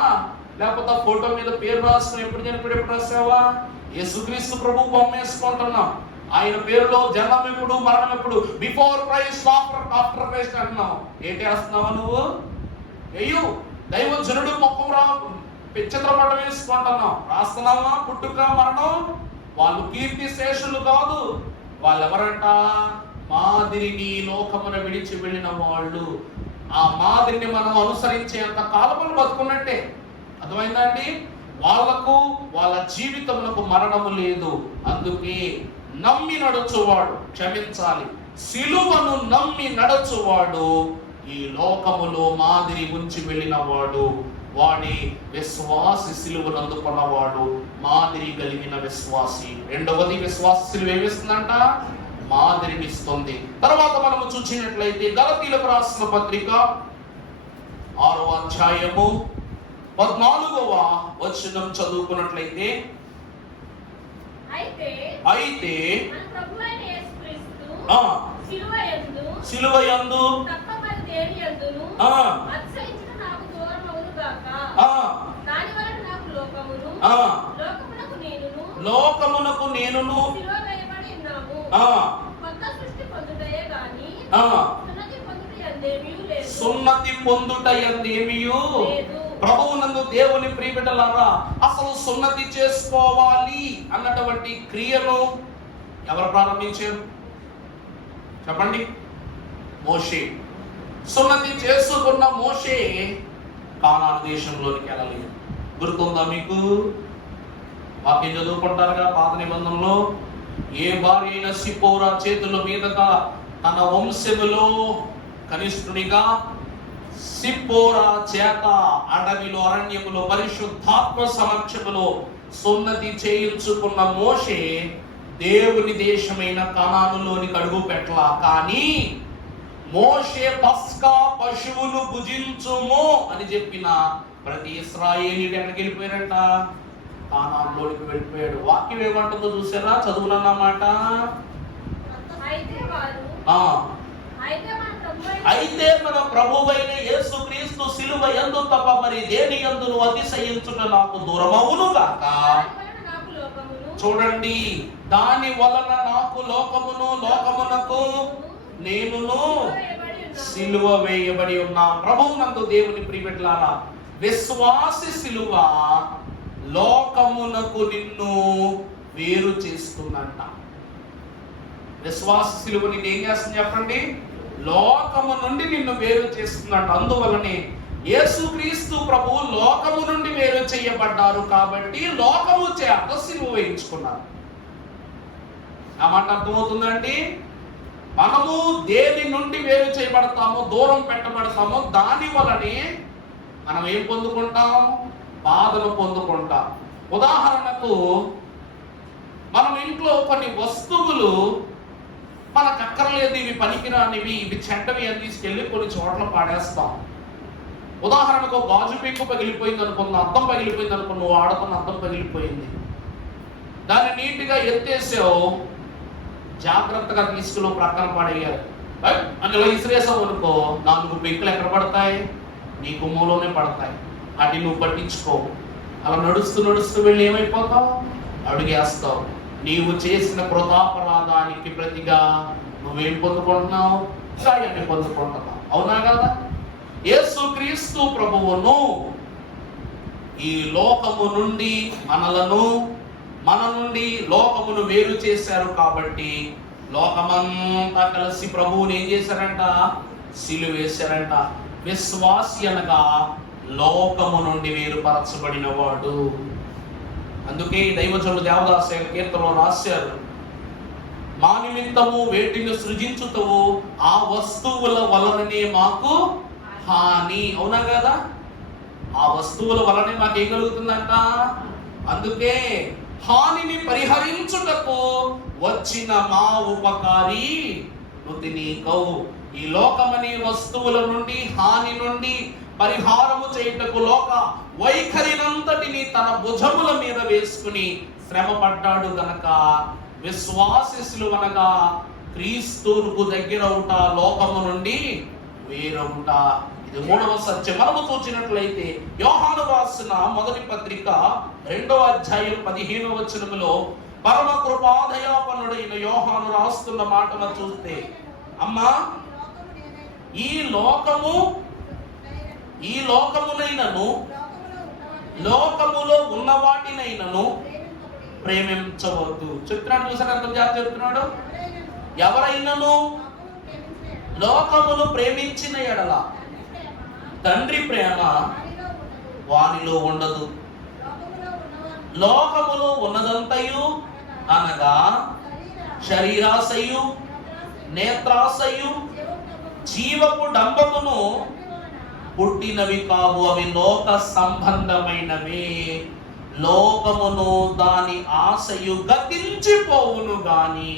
లేకపోతే ఫోటో మీద పేరు రాసుకుని ఎప్పుడు చనిపోయాడు, ఎప్పుడు రాసావా? యేసుక్రీస్తు ప్రభు బొమ్మ వేసుకుంటున్నాం. ఆయన పేరులో జన్మం ఎప్పుడు, మరణం ఎప్పుడు? బిఫోర్ క్రైస్ట్, ఆఫ్టర్ క్రైస్ట్ అంటున్నావు. ఏంటి వేస్తున్నావా నువ్వు? అయ్యో దైవజనుడు మొక్కం చిత్రపటం వేసుకుంటున్నాం. రాస్తున్నావా? పుట్టుక మరణం. వాళ్ళు కీర్తి శేషులు కాదు. వాళ్ళు ఎవరంట? మాదిరిని లోకమున విడిచి వెళ్ళిన వాళ్ళు. ఆ మాదిరిని మనం అనుసరించేంత కాలములు బతుకున్నట్టే. అర్థమైందండి? వాళ్లకు వాళ్ళ జీవితములకు మరణము లేదు. అందుకే నమ్మి నడుచువాడు, క్షమించాలి, సిలువను నమ్మి నడుచువాడు ఈ లోకములో మాదిరి ఉంచి వెళ్ళిన వాడు. వాడి విశ్వాసి సిలువను అందుకున్నవాడు మాదిరి కలిగిన విశ్వాసి. రెండవది, విశ్వాసి సిలువ ఏమిస్తుందంట? మాదిరిని ఇస్తుంది. తర్వాత మనము చూసినట్లయితే గలతీయులకు రాసిన పత్రిక 6వ అధ్యాయము 14వ వచనం చదువుకున్నట్లయితే, అయితే సిలువయందు లోకమునకు నేనును సున్నతి పొందుట యందేమియు. ప్రభువునందు దేవుని ప్రియబిడ్డలారా, అసలు సున్నతి చేసుకోవాలి అన్నటువంటి క్రియను ఎవరు ప్రారంభించారు చెప్పండి? మోషే. సున్నతి చేసుకున్న మోషే కానాను దేశంలోనికి వెళ్ళలేదు. గుర్తుందా మీకు? వాక్యం చదువుకుంటారుగా పాత నిబంధనలో. ఏ భార్య అయిన సిపోరా చేతుల మీదుగా తన వంశములో కనిష్ఠునిగా సిపోరా చేత అడవిలో, అరణ్యములో పరిశుద్ధాత్మ సమక్షములో సున్నతి చేయించుకున్న మోషే దేవుని దేశమైన కానానులోనికి అడుగు పెట్టలా. కానీ మోషే పస్కా పశువులు భుజించుము అని చెప్పిన ప్రతి ఇశ్రాయేలీయుడు ఎక్కడికి వెళ్ళిపోయారంట? కానానులోనికి వెళ్ళిపోయాడు. వాక్యం ఏమంటుందో చూసారా? చదువునన్నమాట. అయితే మన ప్రభువైన యేసుక్రీస్తు సిలువ యందు తప్ప మరి దేని యందును అతిశయించుట నాకు దూరమవును గాక. చూడండి, దాని వలన నాకు లోకమును, లోకమునకు నేనును సిలువ వేయబడి ఉన్నా. ప్రభువునందు దేవుని ప్రియబిడ్డలారా, విశ్వాసి సిలువ లోకమునకు నిన్ను వేరు చేస్తుందంట. విశ్వాస సిలువ నిన్ను ఏం చేస్తుంది చెప్పండి? లోకము నుండి నిన్ను వేరు చేస్తుందంట. అందువలనే యేసుక్రీస్తు ప్రభువు లోకము నుండి వేరు చేయబడ్డారు కాబట్టి లోకము చేత సిలువ వేయించుకున్నారు. ఆ మాట అర్థమవుతుందండి? మనము దేని నుండి వేరు చేయబడతామో, దూరం పెట్టబడతామో దాని వలనే మనం ఏం పొందుకుంటాం? బాధను పొందుకుంటాం. ఉదాహరణకు మనం ఇంట్లో కొన్ని వస్తువులు మనకు అక్కర్లేదు, ఇవి పనికిరానివి, ఇవి చెడ్డవి అని తీసుకెళ్ళి కొన్ని చోట్ల పాడేస్తాం. ఉదాహరణకు గాజు పెంకు పగిలిపోయింది అనుకున్న, అద్దం పగిలిపోయింది అనుకున్న, నువ్వు ఆడుకున్న అద్దం పగిలిపోయింది, దాన్ని నీట్గా ఎత్తేసావు, జాగ్రత్తగా తీసుకుని ప్రక్కన పడేయాలి. అందులో ఇసిరేసావు అనుకో, 4 పెంకులు ఎక్కడ పడతాయి? నీ గుమ్మంలోనే పడతాయి. అది నువ్వు పట్టించుకో. అలా నడుస్తూ నడుస్తూ వెళ్ళి ఏమైపోతావు? అడుగేస్తావు. నీవు చేసిన కృతాపరాధానికి ప్రతిగా నువ్వేం పొందుకుంటున్నావు? గాయాన్ని పొందుకుంటున్నావు. అవునా కదా? యేసుక్రీస్తు ప్రభువును ఈ లోకము నుండి మన నుండి లోకమును వేరు చేశారు కాబట్టి లోకమంతా కలిసి ప్రభువుని ఏం చేశారంట? సిలువ వేశారంట. విశ్వాసి అనగా లోకము నుండి వేరుపరచబడిన వాడు. అందుకే దైవజనుడు దేవదాసు కీర్తనలో రాశారు, మా నిమిత్తము వేటిని సృజించుతవు, ఆ వస్తువుల వలననే మాకు హాని. అవునా కదా? ఆ వస్తువుల వలనే మాకేం కలుగుతుందంట? అందుకే హానిని పరిహరించుటకు వచ్చిన మా ఉపకారి నుతినీకౌ. ఈ లోకమనే వస్తువుల నుండి, హాని నుండి పరిహారము చేయుటకు లోక వైఖరినంతటిని తన భుజముల మీద వేసుకుని శ్రమ పడ్డాడు గనక విశ్వాసిసులు అనగా క్రీస్తుకు దగ్గరవుట, లోకము నుండి వేరవుట. ఇది 3వ సత్యం. మనము చూసినట్లయితే యోహాను రాసిన మొదటి పత్రిక 2వ అధ్యాయం 15వ వచనములో పరమ కృపాదయాపనుడైన యోహాను రాస్తున్న మాటను చూస్తే, అమ్మా, ఈ లోకమునైనను లోకములో ఉన్న వాటినైనను ప్రేమించవద్దు. చెప్తున్నాడు, చూసారు? అర్థం చేసి చెప్తున్నాడు. ఎవరైనను లోకమును ప్రేమించిన ఎడల తండ్రి ప్రేమ వానిలో ఉండదు. లోకములో ఉన్నదంతయు అనగా శరీరాశయు, నేత్రాశయు, జీవపు డంబమును పుట్టినవి కావు, అవి లోక సంబంధమైనవి. లోకమును దాని ఆశయు గతించిపోవును గాని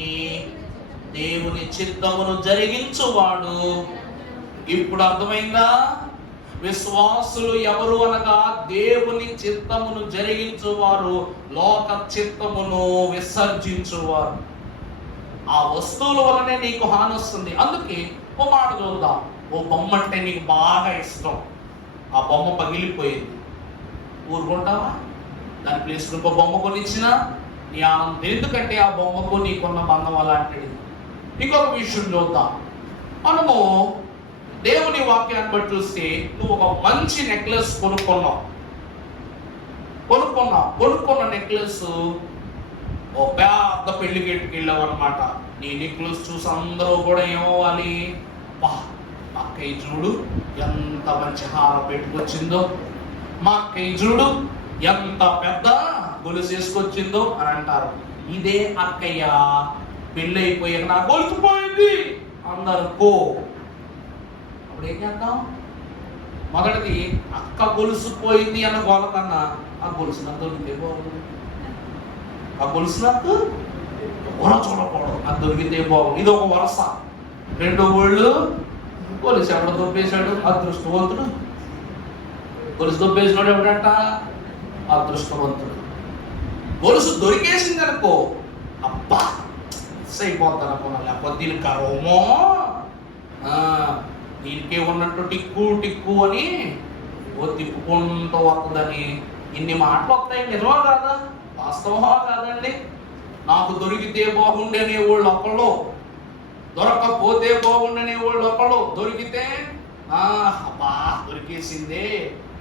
దేవుని చిత్తమును జరిగించువాడు. ఇప్పుడు అర్థమైందా? విశ్వాసులు ఎవరు అనగా దేవుని చిత్తమును జరిగించువారు, లోక చిత్తమును విసర్జించువారు. ఆ వస్తువుల వలనే నీకు హాని వస్తుంది. అందుకే ఓ మాట చూద్దాం. ఓ బొమ్మ అంటే నీకు బాగా ఇష్టం, ఆ బొమ్మ పగిలిపోయింది, ఊరుకుంటావా? దాని ప్లేస్ ఇంకో బొమ్మ కొనిచ్చినా నీ ఆనందం. ఎందుకంటే ఆ బొమ్మకు నీకున్న బంధం అలాంటిది. ఇంకొక విషయం చూద్దాం. మనము దేవుని వాక్యాన్ని బట్టి చూస్తే, నువ్వు ఒక మంచి నెక్లెస్ కొనుక్కున్న నెక్లెస్ ఓ పెద్ద పెళ్లి గేటుకి వెళ్ళావు అనమాట. నీ నెక్లెస్ చూసి అందరూ కూడా ఏమవ్వాలి? మా అక్కయ్య చూడు ఎంత మంచి హారం పెట్టుకొచ్చిందో, మా అక్కయ్య చూడు ఎంత పెద్ద గొలుసు వేసుకొచ్చిందో అని అంటారు. ఇదే అక్కయ్య పెళ్ళి అయిపోయాక నా గొలుసు పోయింది అందరు పో. అప్పుడు ఏం చేద్దాం? మొదటిది అక్క గొలుసు పోయింది అన్న గోల కన్నా ఆ గొలుసు నాకు దొరికితే బాగుంది, ఆ గొలుసు నాకు ఎవరో చూడకూడదు, నాకు దొరికితే బాగుంది. ఇది ఒక వరస. రెండో వాళ్ళు గొలుసు ఎవడ దొబ్బేశాడు? అదృష్టవంతుడు. గొలుసు దొబ్బేసినాడు ఎవడంట? అదృష్టవంతుడు. గొలుసు దొరికేసింది అనుకో, అబ్బా అయిపోతాను అనుకున్నా. లేకపోతే దీనికి కరోమో, దీనికే ఉన్నట్టు టిక్కు అని ఓ తిప్పుకుంటూ వస్తుందని ఇన్ని మాటలు వస్తాయి. నిజమా కాదా? వాస్తవమా కాదండి? నాకు దొరికితే బాగుండేనే వాళ్ళు ఒకళ్ళు, దొరకకపోతే బాగుండనే వాళ్ళు ఒకళ్ళు, దొరికితే అబ్బా దొరికేసిందే,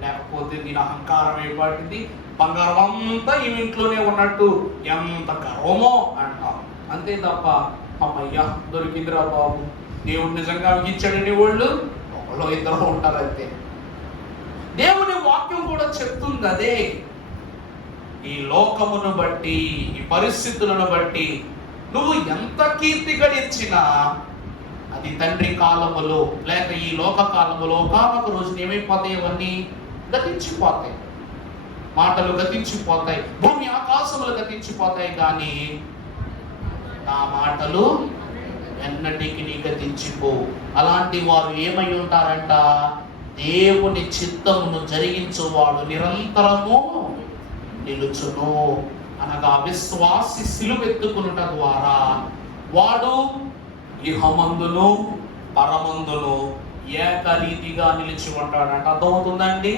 లేకపోతే దీని అహంకారం ఏర్పడింది, బంగారం అంతా ఈ ఇంట్లోనే ఉన్నట్టు ఎంత గర్వమో అంటాం. అంతే తప్ప అమ్మయ్యా దొరికిందిరా బాబు, దేవుడు నిజంగా ఇచ్చాడని వాళ్ళు ఒకళ్ళు ఇద్దరు ఉంటారు అంతే. దేవుని వాక్యం కూడా చెప్తుంది అదే. ఈ లోకమును బట్టి, ఈ పరిస్థితులను బట్టి నువ్వు ఎంత కీర్తి గడించినా అది తండ్రి కాలములో లేక ఈ లోక కాలములో ఒకానొక రోజున ఏమైపోతాయి, అవన్నీ గతించిపోతాయి. మాటలు గతించిపోతాయి, భూమి ఆకాశములు గతించిపోతాయి, కానీ నా మాటలు ఎన్నటికి గతించిపో. అలాంటి వారు ఏమై ఉంటారంట, దేవుని చిత్తమును జరిగించువాడు నిరంతరము నిలుచును. అనగా విశ్వాసి సిలువెత్తుకునుట ద్వారా వాడు ఇహమందును పరమందును ఏకరీతిగా నిలిచి ఉంటాడంట. అర్థమవుతుందండి?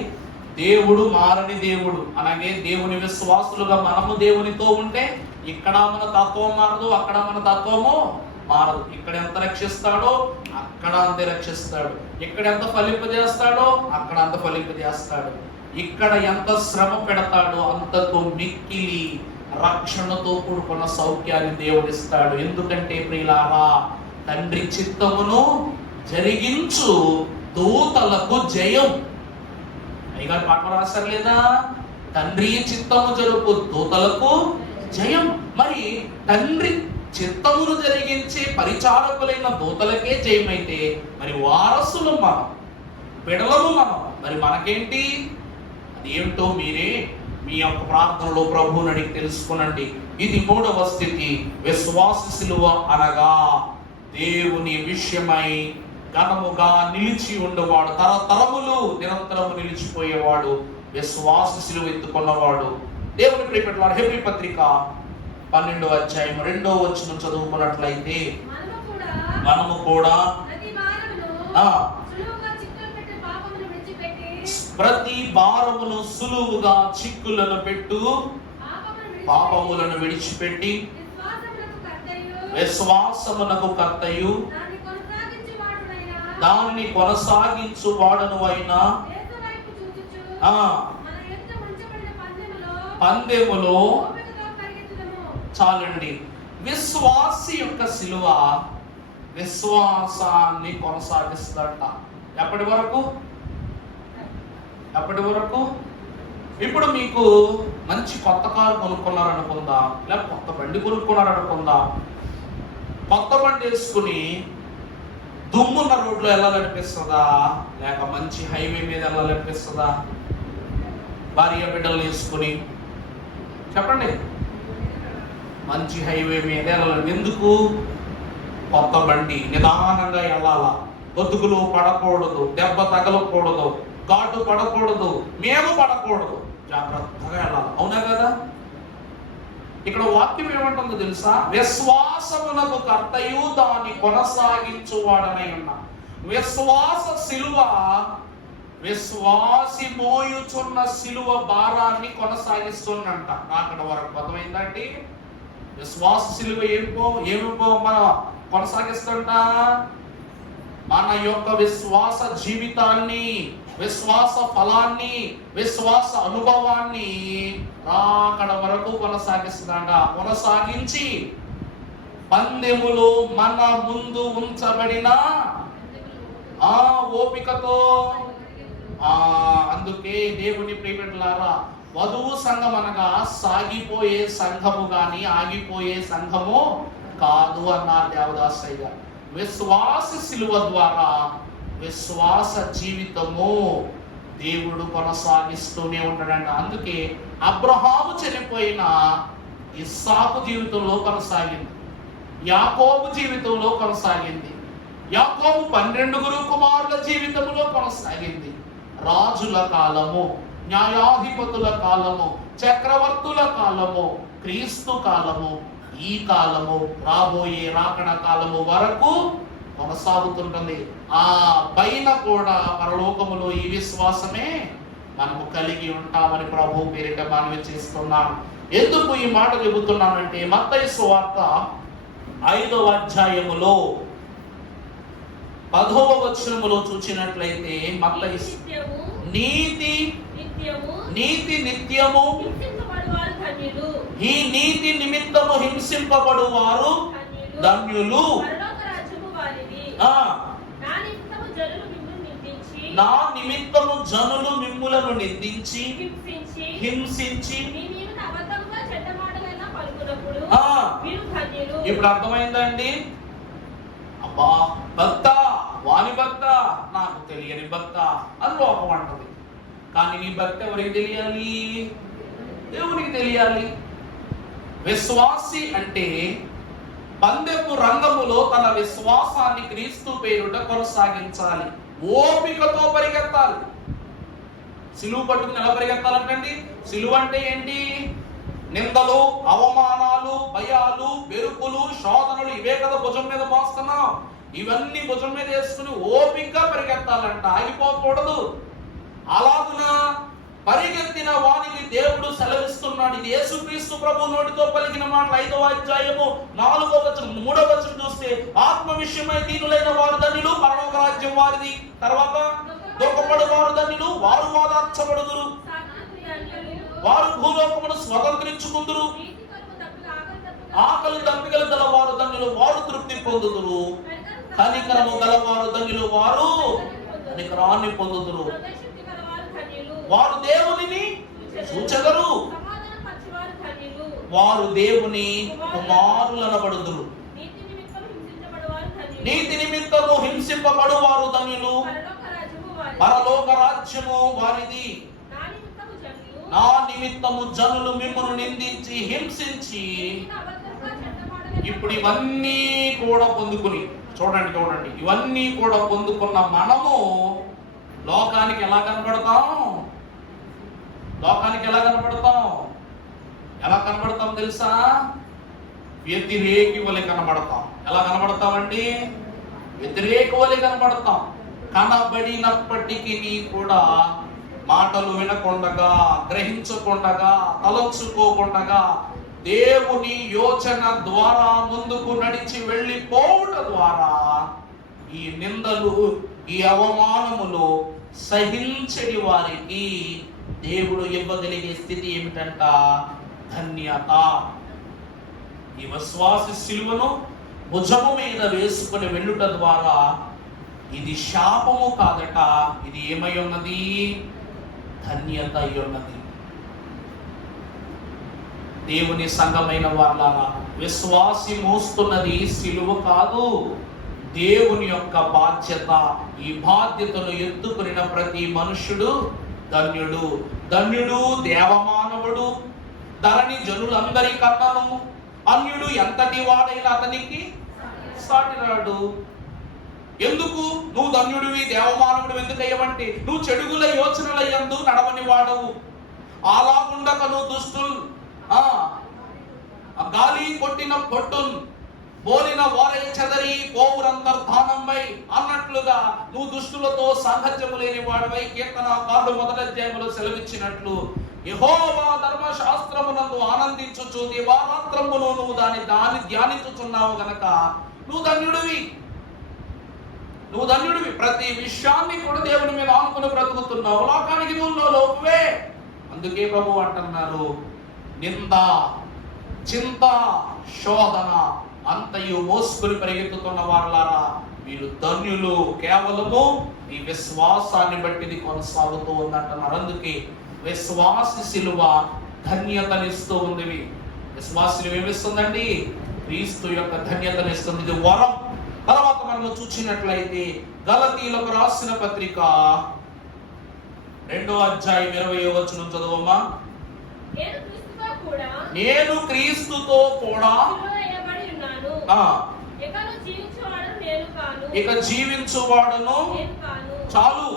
దేవుడు మారని దేవుడు. అలాగే దేవుని విశ్వాసులుగా మనము దేవునితో ఉంటే ఇక్కడ మన తత్వం మారదు, అక్కడ మన తత్వము మారదు. ఇక్కడ ఎంత రక్షిస్తాడో అక్కడ అంతే రక్షిస్తాడు, ఇక్కడ ఎంత ఫలింపజేస్తాడో అక్కడ అంత ఫలింపజేస్తాడు, ఇక్కడ ఎంత శ్రమ పెడతాడో అంతతో మిక్కిలి రక్షణతో కూడుకున్న సౌఖ్యాన్ని దేవుడిస్తాడు. ఎందుకంటే ప్రియులారా, తండ్రి చిత్తమును జరిగించు దూతలకు జయం. అయ్యగారు పాట రాశారు లేదా? తండ్రి చిత్తము జరుపు దూతలకు జయం. మరి తండ్రి చిత్తమును జరిగించే పరిచారకులైన దూతలకే జయమైతే మరి వారసులు మనం, బిడలము మనం, మరి మనకేంటి? అది ఏమిటో మీరే మీ యొక్క ప్రార్థనలో ప్రభువుని అడిగి తెలుసుకునండి. ఇది 3వ స్థితి, విశ్వాస సిలువ. అనగా దేవుని విషయమై ఘనముగా నిలిచి ఉండేవాడు, తరతరములు నిరంతరము నిలిచిపోయేవాడు, విశ్వాస సిలువ ఎత్తుకున్నవాడు. దేవుని ప్రియപ്പെട്ടవాడు, హెబ్రీ పత్రిక 12వ అధ్యాయం 2వ వచనం చదువుకున్నట్లయితే, మనము కూడా ప్రతి భారమును సులువుగా చిక్కులను పెట్టు పాపములను విడిచిపెట్టి విశ్వాసమునకు కర్తయు దానిని కొనసాగించు వాడను అయినా పందెములో. చాలండి. విశ్వాసి యొక్క సిలువ విశ్వాసాన్ని కొనసాగిస్తాడట. ఎప్పటి వరకు? ఇప్పుడు మీకు మంచి కొత్త కారు కొనుక్కున్నారనుకుందాం, లేక కొత్త బండి కొనుక్కున్నారనుకుందాం. కొత్త బండి వేసుకుని దుమ్మున్న రోడ్లో వెళ్ళాలనిపిస్తుందా, లేక మంచి హైవే మీద వెళ్ళాలనిపిస్తుందా? భార్య బిడ్డలు వేసుకుని చెప్పండి, మంచి హైవే మీద వెళ్ళాలి. ఎందుకు? కొత్త బండి, నిదానంగా వెళ్ళాలా, బతుకులు పడకూడదు, దెబ్బ తగలకూడదు, ఘాటు పడకూడదు, మేము పడకూడదు, జాగ్రత్తగా వెళ్ళాలి. అవునా కదా? ఇక్కడ వాక్యం ఏమంటుందో తెలుసా? విశ్వాసమునకు కర్తయు దాన్ని కొనసాగించువాడనై ఉన్నా. విశ్వాస సిలువ విశ్వాసి మోయుచున్న సిలువ భారాన్ని కొనసాగిస్తున్నంట. అక్కడ వరకు అర్థమైందండి. విశ్వాస సిలువ ఏమి మన కొనసాగిస్తుంట? మన యొక్క విశ్వాస జీవితాన్ని, విశ్వాస ఫలాన్ని, విశ్వాస అనుభవాన్ని రాకడ వరకు కొనసాగిస్తుందంట. కొనసాగించి పందెములో మన ముందు ఉంచబడిన ఓపికతో. అందుకే దేవుని ప్రియబిడ్డలారా, వధువు సంఘం అనగా సాగిపోయే సంఘము గాని ఆగిపోయే సంఘము కాదు అన్నారు దేవదాసయ్య గారు. విశ్వాస సిలువ ద్వారా విశ్వాస జీవితము దేవుడు కొనసాగిస్తూనే ఉంటాడంట. అందుకే అబ్రహాము చనిపోయిన ఇస్సాకు జీవితంలో కొనసాగింది, యాకోబు జీవితంలో కొనసాగింది, యాకోబు 12 కుమారుల జీవితంలో కొనసాగింది. రాజుల కాలము, న్యాయాధిపతుల కాలము, చక్రవర్తుల కాలము, క్రీస్తు కాలము, ఈ కాలము, రాబోయే రాకడ కాలము వరకు కొనసాగుతుంటుంది. ఆ పైన కూడా పరలోకములో ఈ విశ్వాసమే మనము కలిగి ఉంటామని ప్రభు పేరిట మనవి చేస్తున్నాను. ఎందుకు ఈ మాట చెబుతున్నానంటే, మత్తయి సువార్త 5వ అధ్యాయములో 10వ వచనములో చూసినట్లయితే, మత్తయి నీతి నిత్యము ఈ నీతి నిమిత్తము హింసింపబడు వారు ధన్యులు. నా నిమిత్తము జనులు మిమ్ములను నిందించి హింసించి. ఇప్పుడు అర్థమైందండి. అబ్బా భక్త, వాని భక్త, నాకు తెలియని భక్త అని లోకం అంటది. కానీ నీ భక్తి ఎవరికి తెలియాలి? దేవునికి తెలియాలి. విశ్వాసి అంటే పందెపు రంగములో తన విశ్వాసాన్ని క్రీస్తు పేరుట కొనసాగించాలి, ఓపికతో పరిగెత్తాలి. సిలువ పట్టుకుని ఎలా పరిగెత్తాలంటండి? సిలువ అంటే ఏంటి? నిందలు, అవమానాలు, భయాలు, బెరుకులు, శోధనలు ఇవే కదా భుజం మీద మోస్తున్నాం. ఇవన్నీ భుజం మీద వేసుకుని ఓపికగా పరిగెత్తాలంట, ఆగిపోకూడదు. అలాగున పరిగెత్తిన వానికి దేవుడు సెలవిస్తున్నాడు. ఇది యేసుక్రీస్తు ప్రభు నోటితో పలికిన మాట. 5వ అధ్యాయము 4వ వచనం 3వ వచనం చూస్తే, ఆత్మ విషయమై దీనులైన వారు ధన్యులు, పరలోక రాజ్యం వారిది. తర్వాత దుఃఖపడు వారు ధన్యులు, వారు ఓదార్చబడుదురు. వారు భూలోకమును స్వతంత్రించుకుందురు. ఆకలి దప్పికల గల వారు ధన్యులు, వారు తృప్తి పొందుదురు. కనికరము గల వారు ధన్యులు, వారు కనికరాన్ని పొందుదురు. వారు దేవునిని చూచెదరు, వారు దేవుని కుమారులనబడుదురు. నీతి నిమిత్తము హింసింపబడు వారు ధన్యులు, పరలోక రాజ్యము వారిది. నా నిమిత్తము జనులు మిమ్మల్ని నిందించి హింసించి. ఇప్పుడు ఇవన్నీ కూడా పొందుకుని చూడండి, ఇవన్నీ కూడా పొందుకున్న మనము లోకానికి ఎలా కనపడతాం? ఎలా కనపడతాం తెలుసా? వ్యతిరేకి వలె కనబడతాం. ఎలా కనబడతామండి? వ్యతిరేక వలె కనబడతాం. కనబడినప్పటికీ కూడా మాటలు వినకుండగా, గ్రహించకుండగా, తలంచుకోకుండగా దేవుని యోచన ద్వారా ముందుకు నడిచి వెళ్ళిపోవుట ద్వారా ఈ నిందలు, ఈ అవమానములు సహించని వారికి దేవుడు ఇవ్వగలిగే స్థితి ఏమిటంట? ధన్యత. ఈ విశ్వాసి సిలువను భుజము మీద వేసుకుని వెళ్ళుట ద్వారా ఇది శాపము కాదట, ఇది ఏమై ఉన్నది? ధన్యత అయి ఉన్నది. దేవుని సంఘమైన వాళ్ళారా, విశ్వాసి మోస్తున్నది సిలువ కాదు, దేవుని యొక్క బాధ్యత. ఈ బాధ్యతను ఎత్తుకున్న ప్రతి మనుష్యుడు ధన్యుడు. ధన్యుడు దేవమానవుడు, ధరణి జనులందరి కన్నను అన్యుడు, ఎంతటి వాడైనా అతనికి సాటిరాడు. ఎందుకు నువ్వు ధన్యుడివి, దేవమానవుడు ఎందుకయ్యవంటే, నువ్వు చెడుగుల యోచనల యందు నడవని వాడవు. అలాగుండక నువ్వు దుష్టులు గాలి కొట్టిన పొట్టున్ బోలిన వారై చెదరి పోవురంతర్ధానంపై అన్నట్లుగా నువ్వు దుష్టులతో సాంగత్యము లేని వాడవై కీర్తనకారుడు 1వ అధ్యాయములో సెలవిచ్చినట్లు యెహోవా ధర్మశాస్త్రమునందు ఆనందించుచు దివారాత్రమును నువ్వు దాన్ని ధ్యానించుచున్నావు గనక నువ్వు ధన్యుడివి. ప్రతి విషయాన్ని కూడా దేవుని మీద ఆనుకుని బ్రతుకుతున్నావు. లోకానికి నువ్వు లోకువే. అందుకే ప్రభు అంటున్నారు, నింద, చింత, శోధన అంతయు మోసుకుని పరిగెత్తుతున్న వారులారా, మీరు ధన్యులు. కేవలము ఈ విశ్వాసాన్ని బట్టి ఇది కొనసాగుతూ ఉందంటున్నారు. అందుకే విశ్వాసి సిలువ ధన్యతనిస్తూ ఉంది. విశ్వాసులు ఏమిస్తుందండి? క్రీస్తు యొక్క ధన్యతనిస్తుంది. ఇది వరం. తర్వాత మనం చూసినట్లయితే గలతీయులకు రాసిన పత్రిక 2వ అధ్యాయం 20వ వచనం చదవమ్మా. నేను క్రీస్తుతో కూడా ఇక జీవించువాడును. చాలు.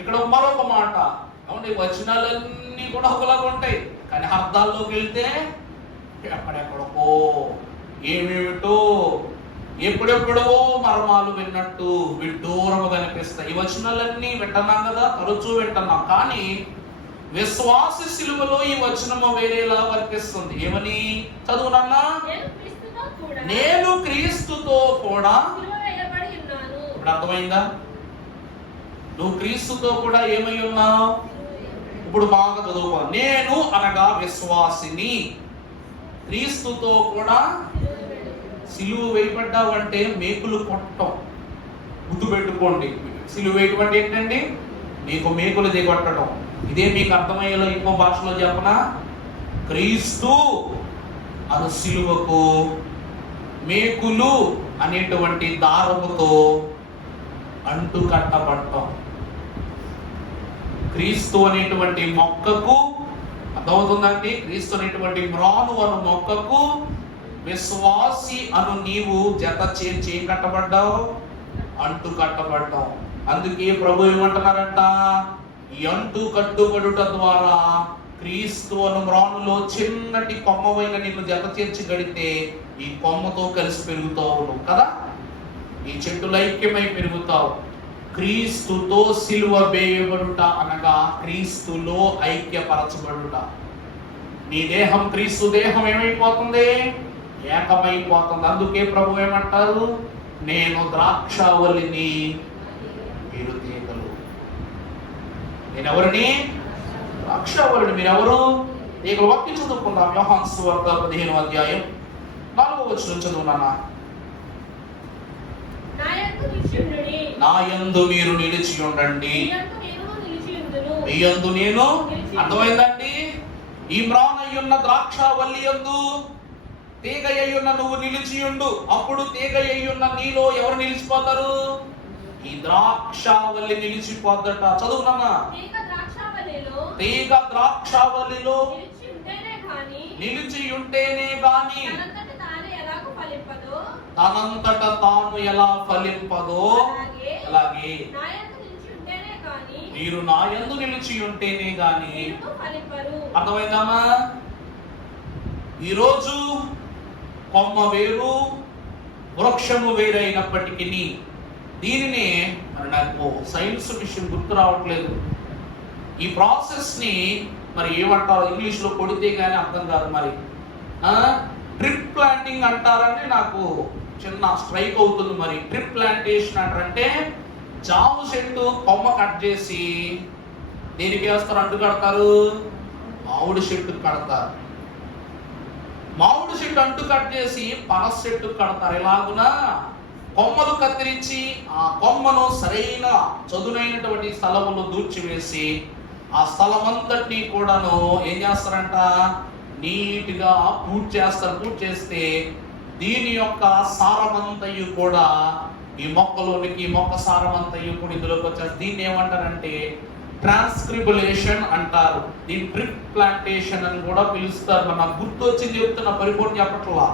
ఇక్కడ మరొక మాట. అవును, వచనాలన్నీ కూడా ఒకలాగా ఉంటాయి, కానీ అర్థాల్లోకి వెళ్తే ఎక్కడెక్కడికో, ఏమేమిటో, ఎప్పుడెప్పుడో మర్మాలు విన్నట్టు విడ్డూరము కనిపిస్తాయి. ఈ వచనాలన్నీ వింటున్నాం కదా, తరచూ వింటున్నాం. కానీ విశ్వాసి సిలువలో ఈ వచనము వేరేలా వర్తిస్తుంది. ఏమని చదువునన్నా? నేను క్రీస్తుతో కూడా. ఇప్పుడు అర్థమైందా? నువ్వు క్రీస్తుతో కూడా ఏమై ఉన్నావు? ఇప్పుడు బాగా చదువుకో. నేను అనగా విశ్వాసిని, క్రీస్తుతో కూడా సిలువ వేయబడ్డావు అంటే మేకులు కొట్టం. గుర్తు పెట్టుకోండి. సిలువ వేయటం ఏంటండి? నీకు మేకులు దిగొట్టడం. ఇదే మీకు అర్థమయ్యేలా ఇంకో భాషలో చెప్పనా? క్రీస్తు అను సిలువకు మేకులు అనేటువంటి దారముతో అంటు కట్టబడటం. క్రీస్తు అనేటువంటి మొక్కకు, అర్థమవుతుందండి, క్రీస్తు అనేటువంటి మ్రాను అను మొక్కకు విశ్వాసి అను నీవు జత చేర్చి ఏం కట్టబడ్డావు? అంటు కట్టబడ్డావు. అందుకే ప్రభు ఏమంటున్నారంట, ఈ అంటు కట్టుబడుట ద్వారా క్రీస్తు అను మ్రానులో చిన్నటి కొమ్మవైన నిన్ను జత చేర్చి గడితే ఈ కొమ్మతో కలిసి పెరుగుతావు నువ్వు కదా, ఈ చెట్టులో ఐక్యమై పెరుగుతావు. క్రీస్తుతో సిలువ వేయబడుట అనగా క్రీస్తులో ఐక్యపరచబడుట. నీ దేహం క్రీస్తు దేహం ఏమైపోతుంది? ఏకమైపోతుంది. అందుకే ప్రభు ఏమంటారు, నేను ద్రాక్షావల్లిని, మీరు తీగలు. నేనెవరిని? ద్రాక్షావల్లిని, మీరెవరు? తీగలు. వాక్యం చదువుకుందాం. యోహాను సువార్త 15వ అధ్యాయం 4వ వచనం చదువునా. నా యందు మీరు నిలిచి ఉండండి, మీ యందు నేను. అర్థమైందండి? ఈ మ్రానయ్యున్న ద్రాక్షావల్లి యందు తీగ అయ్యున్న నువ్వు నిలిచియుండు. అప్పుడు తీగ అయ్యున్న నీలో ఎవరు నిలిచిపోతారు? ఈ ద్రాక్షావల్లి నిలిచిపోద్దట. చదువునమ్మా. తీగ ద్రాక్షావల్లిలో నిలిచి ఉంటేనే గాని తనంతట తాను ఎలా ఫలింపదో, అలాగే మీరు నా యందు నిలిచి ఉంటేనే గాని. అర్థమైందమ్మా? ఈరోజు కొమ్మ వేరు, వృక్షము వేరైనప్పటికీ దీనినే, మరి నాకు సైన్స్ విషయం గుర్తు రావట్లేదు, ఈ ప్రాసెస్ ని మరి ఏమంటారు ఇంగ్లీష్ లో, కొడితే గానీ అర్థం కాదు. మరి ట్రిప్ ప్లాంటింగ్ అంటారని నాకు చిన్న స్ట్రైక్ అవుతుంది. మరి ట్రిప్ ప్లాంటేషన్ అంటారంటే జాము చెట్టు కొమ్మ కట్ చేసి దేనికి వేస్తారు? అంటు కడతారు. మామిడి చెట్టుకు కడతారు. మామిడి చెట్టు అంటు కట్ చేసి పనస చెట్టుకు కడతారు. ఎలాగునా కొమ్మలు కత్తిరించి ఆ కొమ్మను సరైన చదునైనటువంటి స్థలములో దూర్చివేసి ఆ స్థలమంతటినీ కూడాను ఏం చేస్తారంట? నీట్గా పూర్తి చేస్తారు. పూర్తి చేస్తే దీని యొక్క సారమంతయు కూడా ఈ మొక్కలోనికి, మొక్క సారమంతయు కూడా ఇందులోకి వచ్చేసి దీన్ని ఏమంటారంటే ట్రాన్స్క్రిబులేషన్ అంటారు. దీన్ని ట్రిప్ ప్లాంటేషన్ అని కూడా పిలుస్తారు. మన నాకు గుర్తు వచ్చింది చెప్తున్న, పరిపూర్ణ చెప్పట్లా,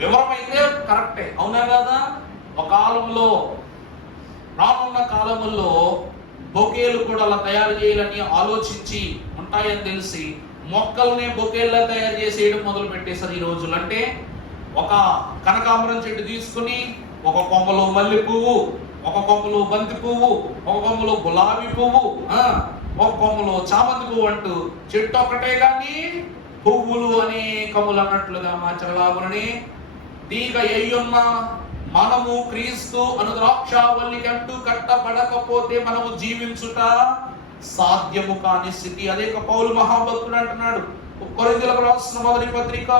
వివరం అయితే కరెక్టే. అవునా కదా? ఒక కాలంలో, రానున్న కాలంలో బొకేలు కూడా అలా తయారు చేయాలని ఆలోచించి ఉంటాయని తెలిసి మొక్కల్ని బొకేల్లా తయారు చేసేయడం మొదలు పెట్టేశారు ఈ రోజులు. అంటే ఒక కనకాంబరం చెట్టు తీసుకుని ఒక కొమ్మలో మల్లె పువ్వు, ఒక కొమ్మలో బంతి పువ్వు, ఒక కొమ్మలో గులాబీ పువ్వు, ఒక కొమ్మలో చామంతి పువ్వు అంటూ చెట్టు ఒక్కటే గాని పువ్వులు అనేకములు అన్నట్లుగా మార్చలాగునని తీగ అయ్యున్న మనము క్రీస్తు అను ద్రాక్షావల్లికి అంటూ కట్టబడకపోతే మనము జీవించుట సాధ్యము కాని స్థితి. అదే పౌలు మహాభక్తుడు అంటున్నాడు, కొరింథీయులకు రాసిన మొదటి పత్రిక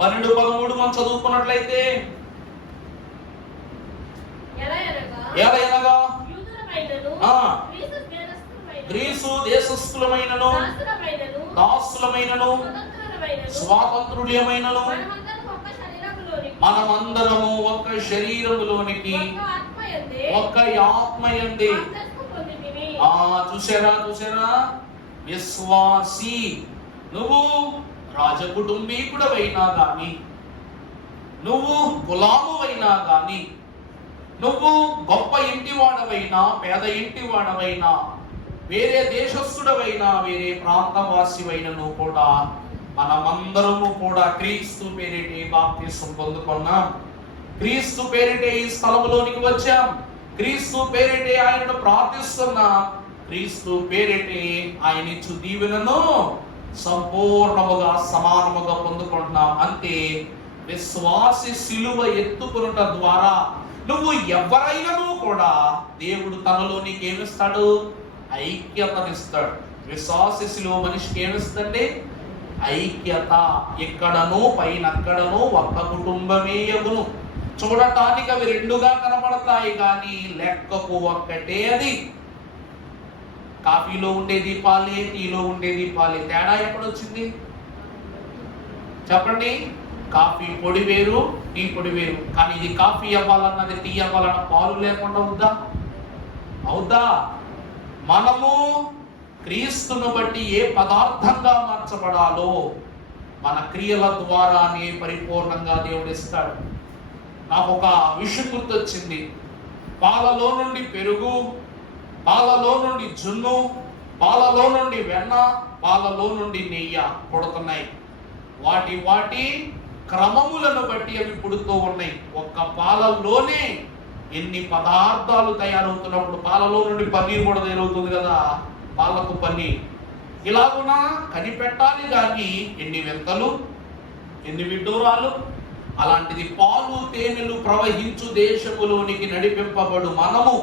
12:13 మనం చదువుకున్నట్లయితే, ఎలయనగా గ్రీసు దేశస్థులమైనను దాసులమైనను స్వాతంత్రులమైనను మనమందరము ఒక్క శరీరములోనికి ఒక్క ఆత్మయందే. చూసారా విశ్వాసి నువ్వు రాజకుటుంబీకుడవైనా గాని, నువ్వు గులాము అయినా గాని, నువ్వు గొప్ప ఇంటి వాడవైనా పేద ఇంటి వాడవైనా, వేరే దేశస్థుడవైనా వేరే ప్రాంతవాసివైనను కూడా మనమందరము కూడా క్రీస్తు పేరిటే బాప్తిస్మం పొందుకున్నాం. క్రీస్తు పేరిటే ఈ స్థలములోనికి వచ్చాం. క్రీస్తు పేరిటే ఆయనను ప్రార్థిస్తున్నాం. క్రీస్తు పేరిటే ఆయన ఇచ్చు దీవెనను సంపూర్ణముగా సమానముగా పొందుకుంటున్నాం. అంతే విశ్వాసి సిలువ ఎత్తుకునుట ద్వారా నువ్వు ఎవరైనాను కూడా దేవుడు తనలో నీకు ఏమిస్తాడు? ఐక్యతనిస్తాడు. విశ్వాసి సిలువ మనిషికి ఏమిస్తుంది? ఐక్యత. ఎక్కడను పైనక్కడను ఒక్క కుటుంబమే యగును. చూడటానికి అవి రెండుగా కనబడతాయి కానీ లెక్కకు ఒక్కటే. అది కాఫీలో ఉండే దీపాలే, టీలో ఉండే దీపాలే. తేడా ఎక్కడొచ్చింది చెప్పండి? కాఫీ పొడి వేరు, టీ పొడి వేరు. కానీ ఇది కాఫీ అవ్వాలన్నది టీ అవ్వాలన్న పాలు లేకుండా అవుద్దా? మనము క్రీస్తును బట్టి ఏ పదార్థంగా మార్చబడాలో మన క్రియల ద్వారానే పరిపూర్ణంగా దేవుడు ఇస్తాడు. నాకు ఒక విషయం గుర్తొచ్చింది. పాలలో నుండి పెరుగు, పాలలో నుండి జున్ను, పాలలో నుండి వెన్న, పాలలో నుండి నెయ్యి పుడుతున్నాయి. వాటి వాటి క్రమములను బట్టి అవి పుడుతూ ఉన్నాయి. ఒక్క పాలలోనే ఎన్ని పదార్థాలు తయారవుతున్నప్పుడు పాలలో నుండి పన్నీర్ కూడా తయారవుతుంది కదా, పాలకు పన్నీర్. ఇలాగునా కనిపెట్టాలి కానీ ఎన్ని వింతలు, ఎన్ని విడ్డూరాలు. అలాంటిది పాలు తేనెలు ప్రవహించు దేశములోనికి నడిపింపబడు మనము,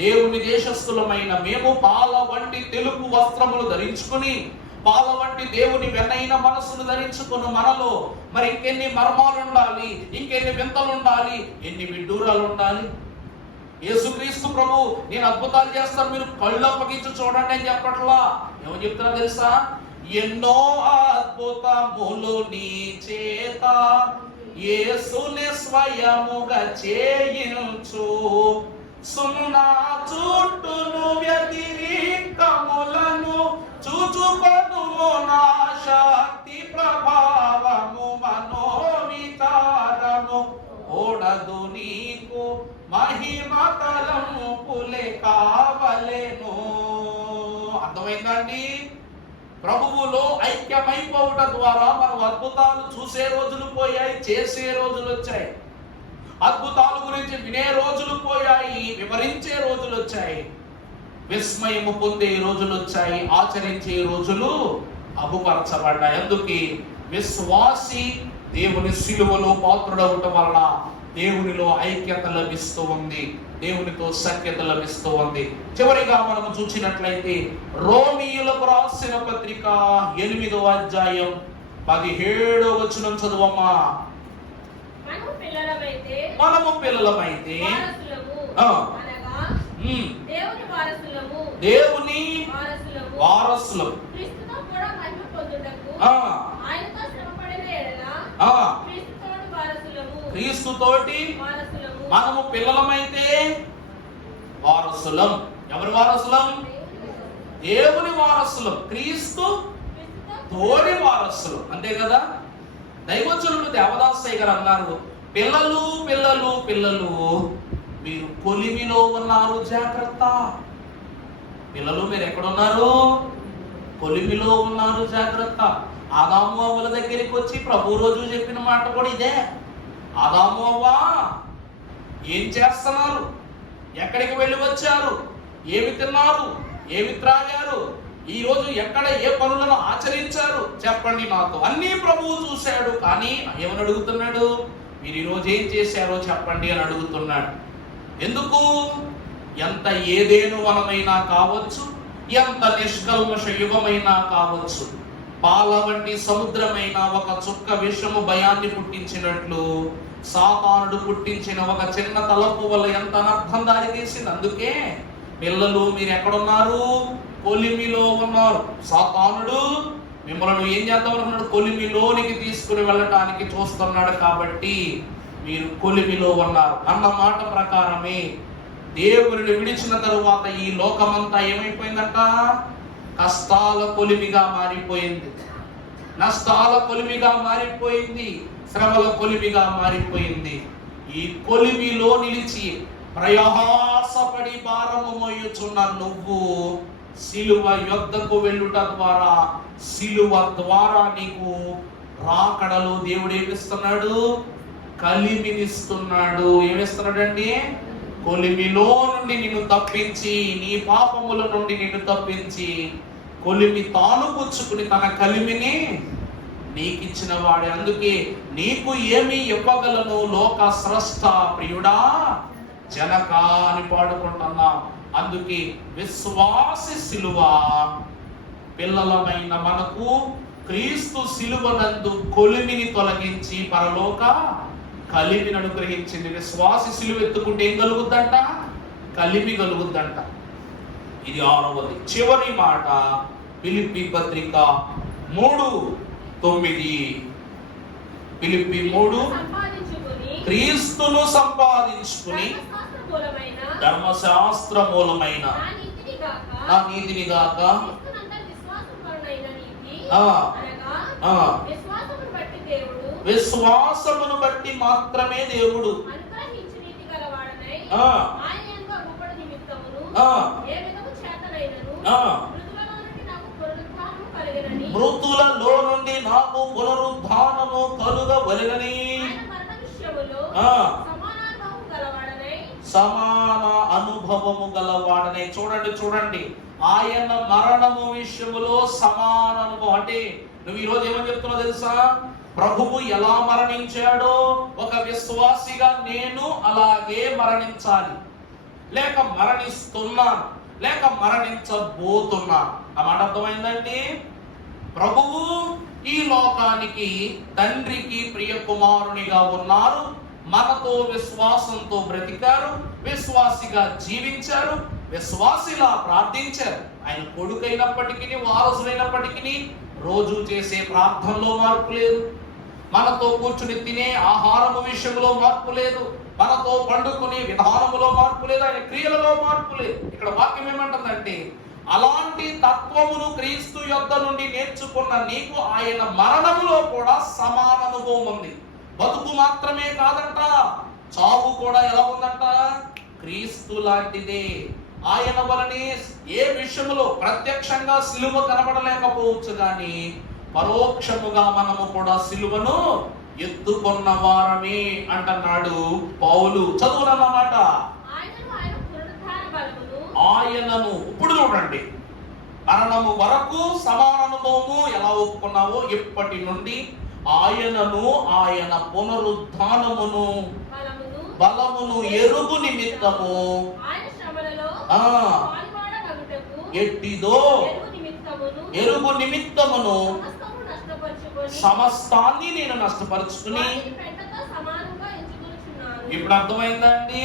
దేవుని దేశస్థులమైన మేము పాల వంటి తెలుపు వస్త్రములు ధరించుకుని, పాల వంటి దేవుని వెన్నైన మనసును ధరించుకుని మనలో మరి ఇంకెన్ని మర్మాలు ఉండాలి, ఇంకెన్ని వింతలు ఉండాలి, ఎన్ని విడ్డూరాలు ఉండాలి. యేసుక్రీస్తు ప్రభు నేను అద్భుతాలు చేస్తాను, మీరు కళ్ళు అప్పగించి చూడండి అని చెప్పట్లా. ఏమని చెప్తున్నా తెలుసా? ఎన్నో అద్భుతములు నీ చేత యేసుని స్వయముగా చేయించు, సున్నా చుట్టూను వ్యతిరేకములను చూచుకొను నా శక్తి ప్రభావము మనోవిచారము ఓడదు నీకు మహిమ తలంపులే కావలెను. అర్థమైందండి? ప్రభువులో ఐక్యమైపోవట ద్వారా మనం అద్భుతాలు చూసే రోజులు పోయాయి, చేసే రోజులు వచ్చాయి. అద్భుతాల గురించి వినే రోజులు పోయాయి, వివరించే రోజులు వచ్చాయి. విస్మయము పొందే రోజులు వచ్చాయి, ఆచరించే రోజులు అగుపరచబడ్డాయి. అందుకే విశ్వాసి దేవుని సిలువలో పాత్రుడవటం వలన దేవునిలో ఐక్యత లభిస్తూ ఉంది, దేవునితో సఖ్యత లభిస్తూ ఉంది. చివరిగా మనము చూసినట్లయితే రోమీయులకు రాసిన పత్రిక 8వ అధ్యాయం 17వ వచనం చదువమ్మా. మనము పిల్లలమైతే దేవుని వారసులం, క్రీస్తుతోటి మనము పిల్లలమైతే వారసులం. ఎవరి వారసులం? దేవుని వారసులం, క్రీస్తు తోడి వారసులం. అంతే కదా? దైవజనుడు దేవదాసయ్య గారు అన్నారు, పిల్లలు పిల్లలు పిల్లలు మీరు కొలిమిలో ఉన్నారు, జాగ్రత్త. పిల్లలు మీరు ఎక్కడున్నారు? కొలిమిలో ఉన్నారు, జాగ్రత్త. ఆదాము అవ్వల దగ్గరికి వచ్చి ప్రభు రోజు చెప్పిన మాట కూడా ఇదే. ఆదాము అవ్వ ఏం చేస్తున్నారు? ఎక్కడికి వెళ్ళి వచ్చారు? ఏమి తిన్నారు? ఏమి త్రాగారు? ఈ రోజు ఎక్కడ ఏ పనులను ఆచరించారు చెప్పండి నాతో. అన్నీ ప్రభువు చూశాడు, కానీ ఏమని అడుగుతున్నాడు? మీరు ఈరోజు ఏం చేశారో చెప్పండి అని అడుగుతున్నాడు. ఎందుకు? ఎంత ఏదేను వనమైనా కావచ్చు, ఎంత నిష్కల్మష యుగమైనా కావచ్చు, పాల వంటి సముద్రమైన ఒక చుక్క విషము భయాన్ని పుట్టించినట్లు సాతానుడు పుట్టించిన ఒక చిన్న తలపు వల్ల ఎంత అనర్థం దారి తీసింది. అందుకే పిల్లలు మీరు ఎక్కడున్నారు? కొలిమిలో ఉన్నారు. సాతానుడు మిమ్మల్ని ఏం చేద్దామనుకున్నాడు? కొలిమిలోనికి తీసుకుని వెళ్ళటానికి చూస్తున్నాడు. కాబట్టి మీరు కొలిమిలో ఉన్నారు అన్న మాట ప్రకారమే దేవుని విడిచిన తరువాత ఈ లోకమంతా ఏమైపోయిందంట? కష్టాల కొలిమిగా మారిపోయింది, నష్టాల కొలిమిగా మారిపోయింది, శ్రమల కొలిమిగా మారిపోయింది. ఈ కొలిమిలో నిలిచి ప్రయాసపడి భారము మోయుచున్న నువ్వు సిలువ యొద్దకు వెళ్ళుట ద్వారా, సిలువ ద్వారా నీకు రాకడలో దేవుడు ఏమిస్తున్నాడు? కలిమినిస్తున్నాడు. ఏమిస్తున్నాడండి? కొలిమిలో నుండి నిన్ను తప్పించి, నీ పాపముల నుండి నిన్ను తప్పించి, కొలిమి తాను పుచ్చుకుని తన కలిమిని నీకిచ్చిన వాడే. అందుకే నీకు ఏమి ఇవ్వగలను లోక స్రష్ట ప్రియుడా జనక అని పాడుకుంటున్నాం. అందుకే విశ్వాసి సిలువ పిల్లలమైన మనకు క్రీస్తు సిలువనందు కొలిమిని తొలగించి పరలోక కలిమిని అనుగ్రహించింది. విశ్వాసి సిలువ ఎత్తుకుంటే ఏం కలుగుద్దంట? కలిమి కలుగుద్దంట. ఇది 6వది. చివరి మాట ఫిలిప్పీ పత్రిక 3:9. ఫిలిప్పి 3 సంపాదించుకొని క్రీస్తును సంపాదించుకుని ధర్మశాస్త్ర మూలమైన నా నీతిని గాక విశ్వాసమును బట్టి మాత్రమే దేవుడు మృతులలో నుండి నాకు పునరుద్ధానము కలుగవలెనని సమాన అనుభవము గలవాడనే. చూడండి ఆయన మరణము విషయములో సమాన అనుభవం. అంటే నువ్వు ఈరోజు ఏమని చెప్తున్నావు తెలుసా? ప్రభువు ఎలా మరణించాడో ఒక విశ్వాసిగా నేను అలాగే మరణించాలి, లేక మరణిస్తున్నాను, లేక మరణించబోతున్నాను. ఆ మాట అర్థమైందండి? ప్రభువు ఈ లోకానికి తండ్రికి ప్రియ కుమారునిగా ఉన్నారు, మనతో విశ్వాసంతో బ్రతికారు, విశ్వాసిగా జీవించారు, విశ్వాసిలా ప్రార్థించారు. ఆయన కొడుకైనప్పటికీ వారసులైనప్పటికీ రోజు చేసే ప్రార్థనలో మార్పు లేదు, మనతో కూర్చుని తినే ఆహారము విషయంలో మార్పు లేదు, మనతో పండుకునే విధానములో మార్పు లేదు, ఆయన క్రియలలో మార్పు లేదు. ఇక్కడ వాక్యం ఏమంటుందంటే, అలాంటి తత్వమును క్రీస్తు యొద్ద నుండి నేర్చుకున్న నీకు ఆయన మరణములో కూడా సమాన అనుభవం ఉంది. బతుకు మాత్రమే కాదంట, చావు కూడా ఎలా ఉందంట? క్రీస్తు లాంటిదే. ఆయన వలనే ఏ విషయములో ప్రత్యక్షంగా సిలువ కనబడలేకపోవచ్చు కానీ పరోక్షముగా మనము కూడా సిలువను ఎత్తుకున్న వారమే అంటున్నాడు పౌలు. చదువునన్నమాట. ఆయనను ఇప్పుడు చూడండి, మరణము వరకు సమాన అనుభవము ఎలా ఒప్పుకున్నావో ఇప్పటి నుండి ఆయనను, ఆయన పునరుద్ధానమును బలమును ఎరుగు నిమిత్తము ఎట్టిదో ఎరుగు నిమిత్తమును సమస్తాన్ని నేను నష్టపరుచుకుని. ఇప్పుడు అర్థమైందండి?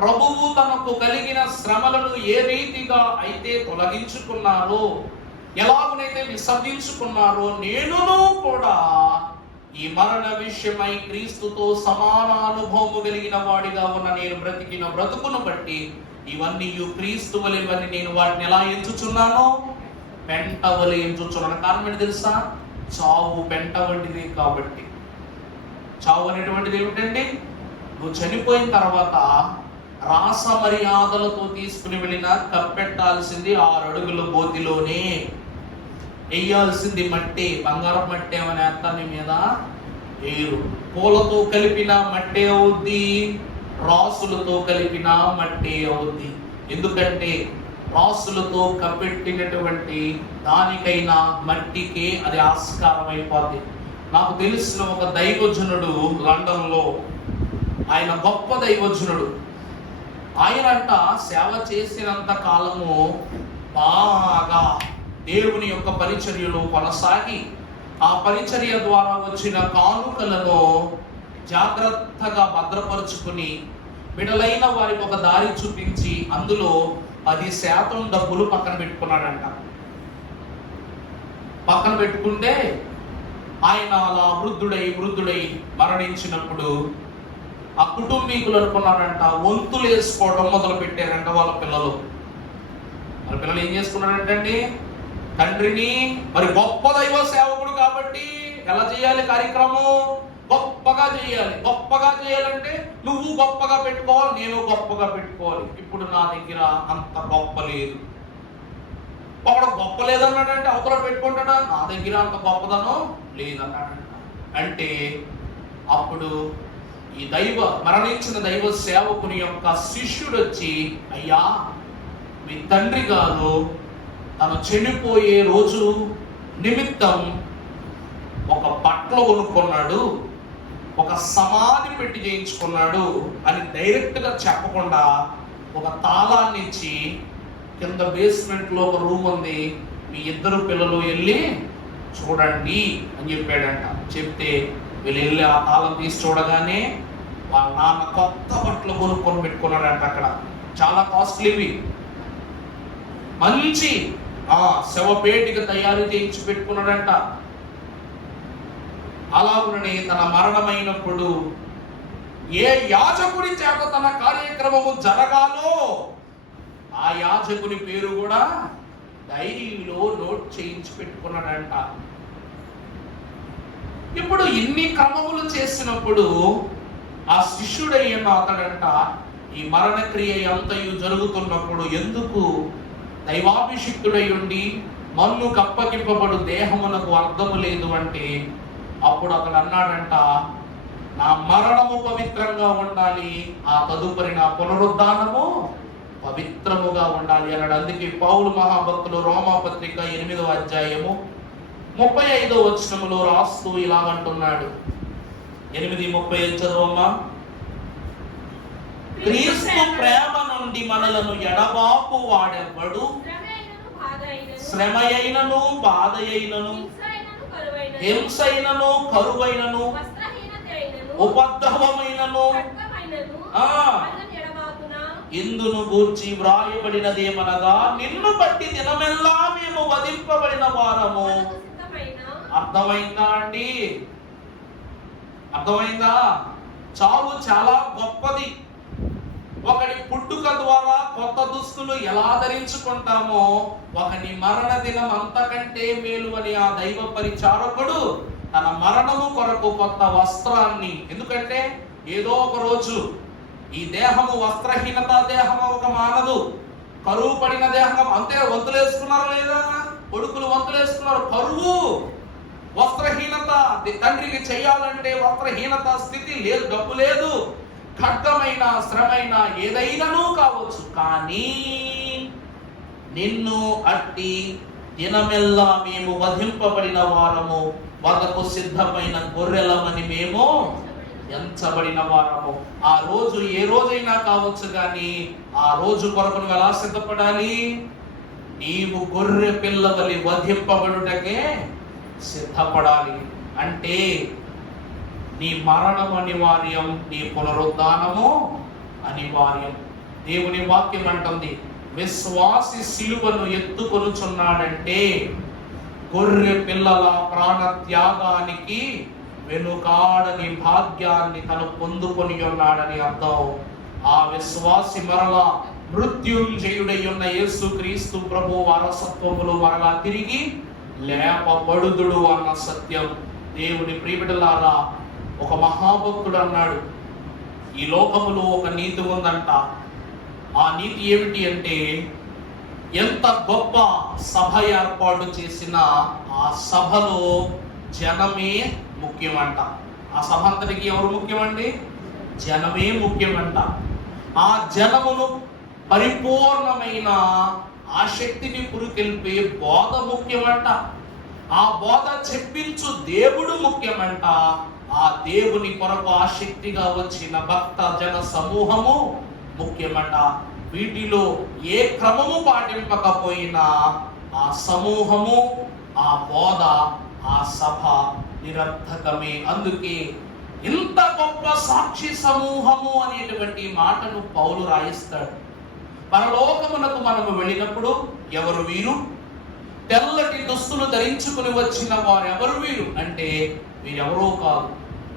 ప్రభువు తనకు కలిగిన శ్రమలను ఏ రీతిగా అయితే తొలగించుకున్నారో, ఎలాగనైతే విసర్జించుకున్నారో, నేనును కూడా ఈ మరణ విషయమై క్రీస్తుతో సమాన అనుభవము కలిగిన వాడిగా ఉన్న నేను బ్రతికిన బ్రతుకును బట్టి ఇవన్నీ క్రీస్తు వలె నేను వాటిని ఎలా ఎంచుచున్నాను? పెంట వలె ఎంచుచున్నాను. కారణం ఏంటి తెలుసా? చావు పెంట వంటిది కాబట్టి. చావు అనేటువంటిది ఏమిటండి? నువ్వు చనిపోయిన తర్వాత రాస మర్యాదలతో తీసుకుని వెళ్ళిన కప్పెట్టాల్సింది 6 అడుగుల బోతిలోనే, వేయాల్సింది మట్టి, బంగారం మట్టి ఏమైనా ఎత్తాన్ని మీద వేరు. పూలతో కలిపిన మట్టి అవుద్ది, రాసులతో కలిపిన మట్టి అవుద్ది. ఎందుకంటే రాసులతో కప్పెట్టినటువంటి దానికైనా మట్టికి అది ఆస్కారం అయిపోద్ది. నాకు తెలిసిన ఒక దైవజనుడు లండన్లో, ఆయన గొప్ప దైవజనుడు. ఆయనంట సేవ చేసినంత కాలము బాగా దేవుని యొక్క పరిచర్యలో కొనసాగి ఆ పరిచర్య ద్వారా వచ్చిన కానుకలను జాగ్రత్తగా భద్రపరుచుకుని బిడలైన వారికి ఒక దారి చూపించి అందులో 10% డబ్బులు పక్కన పెట్టుకున్నాడంట. పక్కన పెట్టుకుంటే ఆయన అలా వృద్ధుడై మరణించినప్పుడు ఆ కుటుంబీకులు అనుకున్నారంట, వంతులు వేసుకోవడం మొదలు పెట్టారంట. వాళ్ళ పిల్లలు ఏం చేసుకున్నారంటండి? తండ్రిని, మరి గొప్ప దైవ సేవకుడు కాబట్టి ఎలా చేయాలి కార్యక్రమం? గొప్పగా చేయాలి. గొప్పగా చేయాలంటే నువ్వు గొప్పగా పెట్టుకోవాలి, నేను గొప్పగా పెట్టుకోవాలి. ఇప్పుడు నా దగ్గర అంత గొప్ప లేదు. ఒకడు గొప్ప లేదన్నాడంటే అవతల పెట్టుకుంటాడా? నా దగ్గర అంత గొప్పదనం లేదన్నాడంట. అంటే అప్పుడు ఈ మరణించిన దైవ సేవకుని యొక్క శిష్యుడు వచ్చి, అయ్యా మీ తండ్రి గారు తను చనిపోయే రోజు నిమిత్తం ఒక బట్టలు కొనుక్కున్నాడు, ఒక సమాధి పెట్టి చేయించుకున్నాడు అని డైరెక్ట్గా చెప్పకుండా ఒక తాళాన్ని ఇచ్చి, కింద బేస్మెంట్లో ఒక రూమ్ ఉంది, మీ 2 పిల్లలు వెళ్ళి చూడండి అని చెప్పాడంట. చెప్తే వీళ్ళు వెళ్ళి ఆ తాళం తీసి చూడగానే వాళ్ళ నాన్న కొత్త బట్టలు కొనుక్కొని పెట్టుకున్నాడంట. అక్కడ చాలా కాస్ట్లీవి, మంచి శవపేటిక తయారు చేయించి పెట్టుకున్నాడంట. అలాగుననే తన మరణమైనప్పుడు ఏ యాజకుడి చేత తన కార్యక్రమము జరగాలో ఆ యాజకుని పేరు కూడా డైరీలో నోట్ చేయించి పెట్టుకున్నాడంట. ఇప్పుడు ఇన్ని క్రమములు చేసినప్పుడు ఆ శిష్యుడైన అతడంట ఈ మరణక్రియ అంతయు జరుగుతున్నప్పుడు ఎందుకు దైవాభిషిక్తుడై ఉండి మన్ను కప్పగింపబడు దేహమునకు అర్థము లేదు అంటే, అప్పుడు అతడు అన్నాడంట, నా మరణము పవిత్రంగా ఉండాలి, ఆ తదుపరి నా పునరుద్ధానము పవిత్రముగా ఉండాలి అన్నాడు. అందుకే పౌలు మహాభక్తులు రోమాపత్రిక 8వ అధ్యాయము 35వ వచనములో రాస్తూ ఇలాగంటున్నాడు. 8:35 చదవమ్మా. క్రీస్తు ప్రేమ నుండి మనలను ఎడబాపు వాడెవ్వడు, శ్రమయైనను బాధయైనను హింసైనను కరువైనను ఉపద్రవమైనను ఇందును గూర్చి వ్రాయబడినదేమనగా, నిన్ను బట్టి దినమెల్లా మేము వధింపబడిన వారము. అర్థమైందా అండి? అర్థమైందా? చావు చాలా గొప్పది. ఒకటి పుట్టుక ద్వారా కొత్త దుస్తులు ఎలా ధరించుకుంటామో, ఒకని మరణ దినం అంతకంటే మేలు అని ఆ దైవ పరిచారకుడు తన మరణము కొరకు కొత్త వస్త్రాన్ని, ఎందుకంటే ఏదో ఒక రోజు ఈ దేహము వస్త్రహీనత దేహము ఒక మానదు, కరువు పడిన దేహం అంతే. వంతులేసుకున్నారు లేదా? కొడుకులు వంతులేసుకున్నారు. కరువు, వస్త్రహీనత, తండ్రికి చేయాలంటే వస్త్రహీనత స్థితి లేదు, డబ్బు లేదు, ఖడ్గమైన శ్రమైన ఏదైనాను కావచ్చు. కానీ నిన్ను అట్టి దినమెల్లా మేము వధింపబడిన వారము, వదకు సిద్ధమైన గొర్రెలమని మేము ఎంచబడిన వారము. ఆ రోజు ఏ రోజైనా కావచ్చు, కానీ ఆ రోజు కొరకు నువ్వు ఎలా సిద్ధపడాలి? నీవు గొర్రె పిల్లవలి వధింపబడుటకే సిద్ధపడాలి. అంటే నీ మరణం అనివార్యం, నీ పునరుద్ధానము అనివార్యం. దేవుని వాక్యం అంటుంది, విశ్వాసి సిలువను ఎత్తుకొనుచున్నాడంటే గొర్రె పిల్లల ప్రాణ త్యాగానికి వెనుకాడని భాగ్యాన్ని తను పొందుకొని ఉన్నాడని అర్థం. ఆ విశ్వాసి మరలా మృత్యుంజయుడై ఉన్న యేసు క్రీస్తు ప్రభు వారసత్వములు మరలా తిరిగి లేపబడుదుడు అన్న సత్యం. దేవుని ప్రియబిడ్డలారా, ఒక మహాభక్తుడు అన్నాడు, ఈ లోకములో ఒక నీతి ఉందంట. ఆ నీతి ఏమిటి అంటే, ఎంత గొప్ప సభ ఏర్పాటు చేసినా ఆ సభలో జనమే ముఖ్యమంట. ఆ సభ అంతటికి ఎవరు ముఖ్యమండి? జనమే ముఖ్యమంట. ఆ జనమును పరిపూర్ణమైన ఆ శక్తిని పురికెల్పే బోధ ముఖ్యమంట. ఆ బోధ చెప్పించు దేవుడు ముఖ్యమంట. ఆ దేవుని కొరకు ఆసక్తిగా వచ్చిన భక్త జన సమూహము ముఖ్యమంట. వీటిలో ఏ క్రమము పాటింపకపోయినా ఆ సమూహము, ఆ బోధ, ఆ సభ నిరర్థకమే. అందుకే ఇంత గొప్ప సాక్షి సమూహము అనేటువంటి మాటను పౌలు రాయిస్తాడు. పరలోకమునకు మనము వెళ్ళినప్పుడు ఎవరు వీరు? తెల్లటి దుస్తులు ధరించుకుని వచ్చిన వారు ఎవరు వీరు అంటే, వీరెవరో కాదు,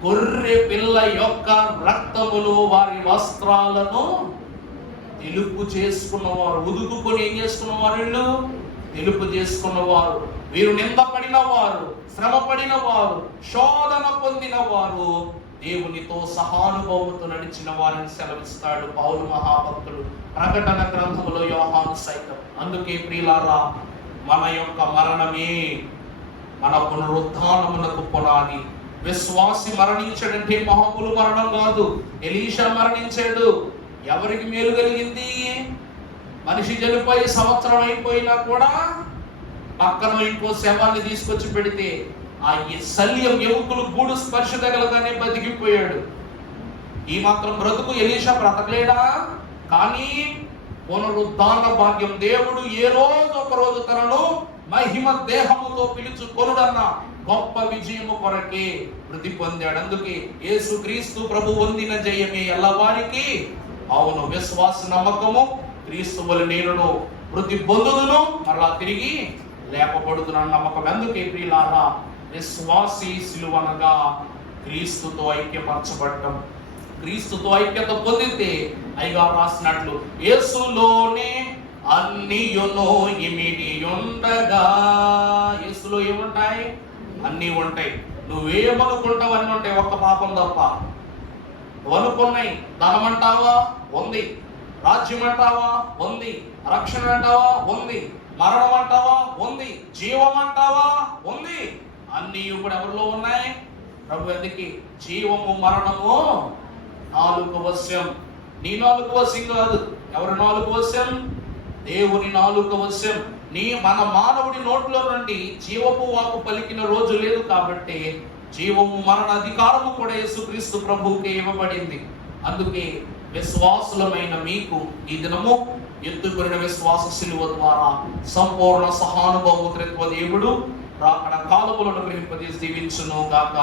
గొర్రె పిల్ల యొక్క రక్తములో వారి వస్త్రాలను తెలుపు చేసుకున్నవారు. ఉదుకుని ఏం చేసుకున్నవారు? వీళ్ళు తెలుపు చేసుకున్నవారు. వీరు నిందపడిన వారు, శ్రమ పడిన వారు, శోధన పొందిన వారు, దేవునితో సహానుభవంతో నడిచిన వారిని సెలవిస్తాడు పౌలు మహాభక్తుడు ప్రకటన గ్రంథములో, యోహాను సైతం. అందుకే ప్రియులారా, మన యొక్క మరణమే మన పునరుద్ధానమునకు పునాది. విశ్వాసి మరణించాడంటే మామూలు మరణం కాదు. ఎలీషా మరణించాడు. ఎవరికి మేలు కలిగింది? మనిషి చనిపోయి సంవత్సరం అయిపోయినా కూడా పక్కన ఇంకో శవాన్ని తీసుకొచ్చి పెడితే ఆ శల్యం ఎముకలు గూడు స్పర్శ తగలగానే బతికిపోయాడు. ఈ మాత్రం బ్రతుకు ఎలీషా బ్రతకలేడా? కానీ పునరుద్ధాన భాగ్యం దేవుడు ఏ రోజు ఒక రోజు తనను మహిమ దేహముతో పిలుచుకొనుడన్న గొప్ప విజయము కొరకే మృతి పొందాడు. అందుకే యేసు క్రీస్తు ప్రభు పొందిన జయమే ఎల్లవారికి. అవును, విశ్వాస నమ్మకము క్రీస్తు వలె నేనును మృతి పొందుదును, మరలా తిరిగి లేపబడుతున్న నమ్మకం. అందుకే ప్రియులారా, విశ్వాసి సిలువనగా క్రీస్తుతో ఐక్యపరచబడటం. క్రీస్తుతో ఐక్యత పొందితే అయ్యగా రాసినట్లు యేసులోనే అన్నియును ఇమిడి ఉండగా. యేసులో ఏముంటాయి? అన్నీ ఉంటాయి. నువ్వేమనుకుంటావు అన్నీ ఉంటాయి, ఒక్క పాపం తప్ప. నువ్వు అనుకున్నాయి. ధనం అంటావా? ఉంది. రాజ్యం అంటావా? ఉంది. రక్షణ అంటావా? ఉంది. మరణం అంటావా? ఉంది. జీవం అంటావా? ఉంది. అన్నీ ఇప్పుడు ఎవరిలో ఉన్నాయి? ప్రభు ఎందుకు? జీవము మరణము నాలుగు వశ్యం. నీ నాలుగు వశ్యం కాదు. ఎవరి నాలుగు వశ్యం? దేవుని నాలుగు వశ్యం. మన మానవుడి నోట్లో నుండి జీవపు వాకు పలికిన రోజు లేదు కాబట్టి జీవము మరణ అధికారము కూడా యేసుక్రీస్తు ప్రభువుకి ఇవ్వబడింది. అందుకే విశ్వాసులమైన మీకు ఈ దినము ఎత్తుకొనిన విశ్వాస శిలువ ద్వారా సంపూర్ణ సహానుభవ త్రిత్వ దేవుడు రాకడ కాలములను గ్రహింపజేసి దీవించును గాక.